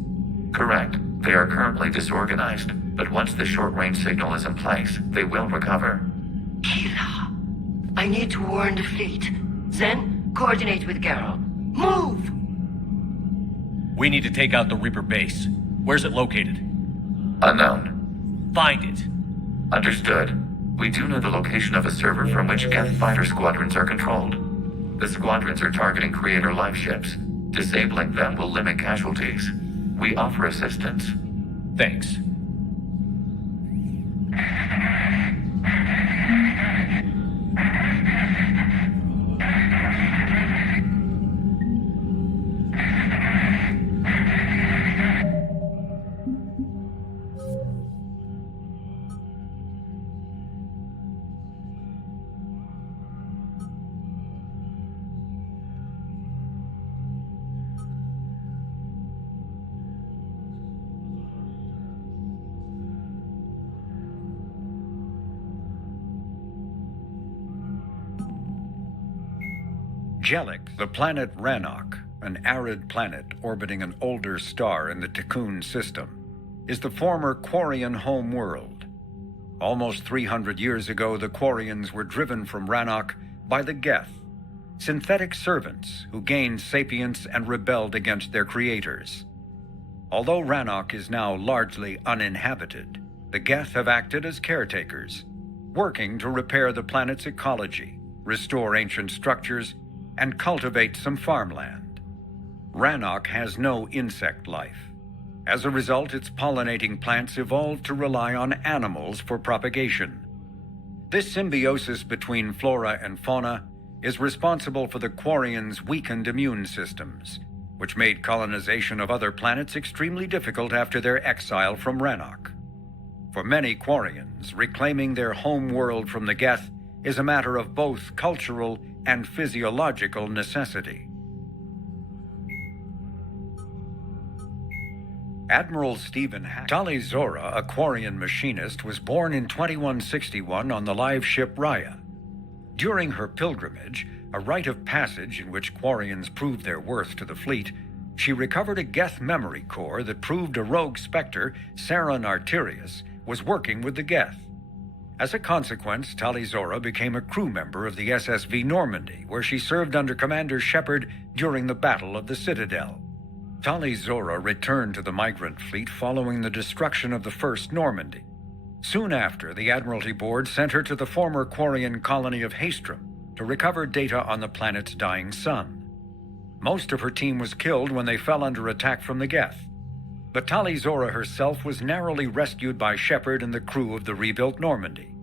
Correct. They are currently disorganized, but once the short-range signal is in place, they will recover. Kila, I need to warn the fleet. Then, coordinate with Garrow. Move! We need to take out the Reaper base. Where's it located? Unknown. Find it. Understood. We do know the location of a server from which geth fighter squadrons are controlled. The squadrons are targeting Creator life ships. Disabling them will limit casualties. We offer assistance. Thanks. Jellic, the planet Rannoch, an arid planet orbiting an older star in the Tikkun system, is the former Quarian home world. Almost 300 years ago, the Quarians were driven from Rannoch by the Geth, synthetic servants who gained sapience and rebelled against their creators. Although Rannoch is now largely uninhabited, the Geth have acted as caretakers, working to repair the planet's ecology, restore ancient structures, and cultivate some farmland. Rannoch has no insect life. As a result, its pollinating plants evolved to rely on animals for propagation. This symbiosis between flora and fauna is responsible for the Quarians' weakened immune systems, which made colonization of other planets extremely difficult after their exile from Rannoch. For many Quarians, reclaiming their home world from the Geth is a matter of both cultural and physiological necessity. Admiral Stephen Tali Zora, a Quarian machinist, was born in 2161 on the live ship Raya. During her pilgrimage, a rite of passage in which Quarians proved their worth to the fleet, she recovered a Geth memory core that proved a rogue Spectre, Saron Arterius, was working with the Geth. As a consequence, Tali Zora became a crew member of the SSV Normandy, where she served under Commander Shepard during the Battle of the Citadel. Tali Zora returned to the migrant fleet following the destruction of the First Normandy. Soon after, the Admiralty Board sent her to the former Quarian colony of Haestrom to recover data on the planet's dying sun. Most of her team was killed when they fell under attack from the Geth, but Tali Zora herself was narrowly rescued by Shepard and the crew of the rebuilt Normandy.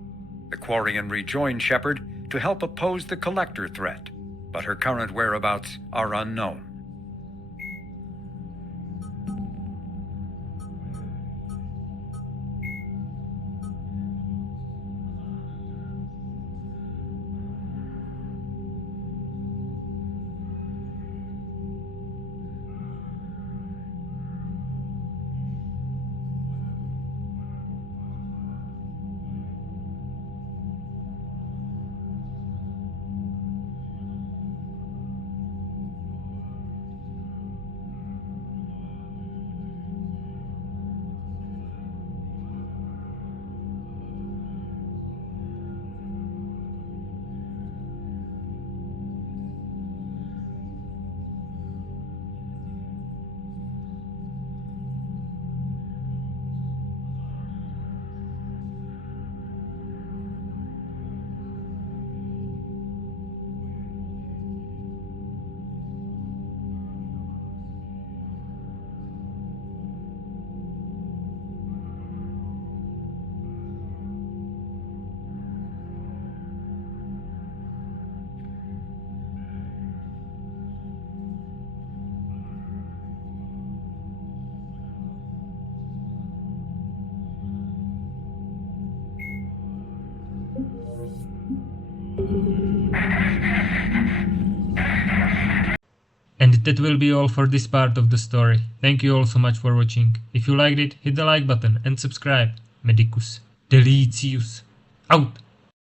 The Quarian rejoined Shepard to help oppose the Collector threat, but her current whereabouts are unknown. And that will be all for this part of the story. Thank you all so much for watching. If you liked it, hit the like button and subscribe. Medicus Delicius. Out!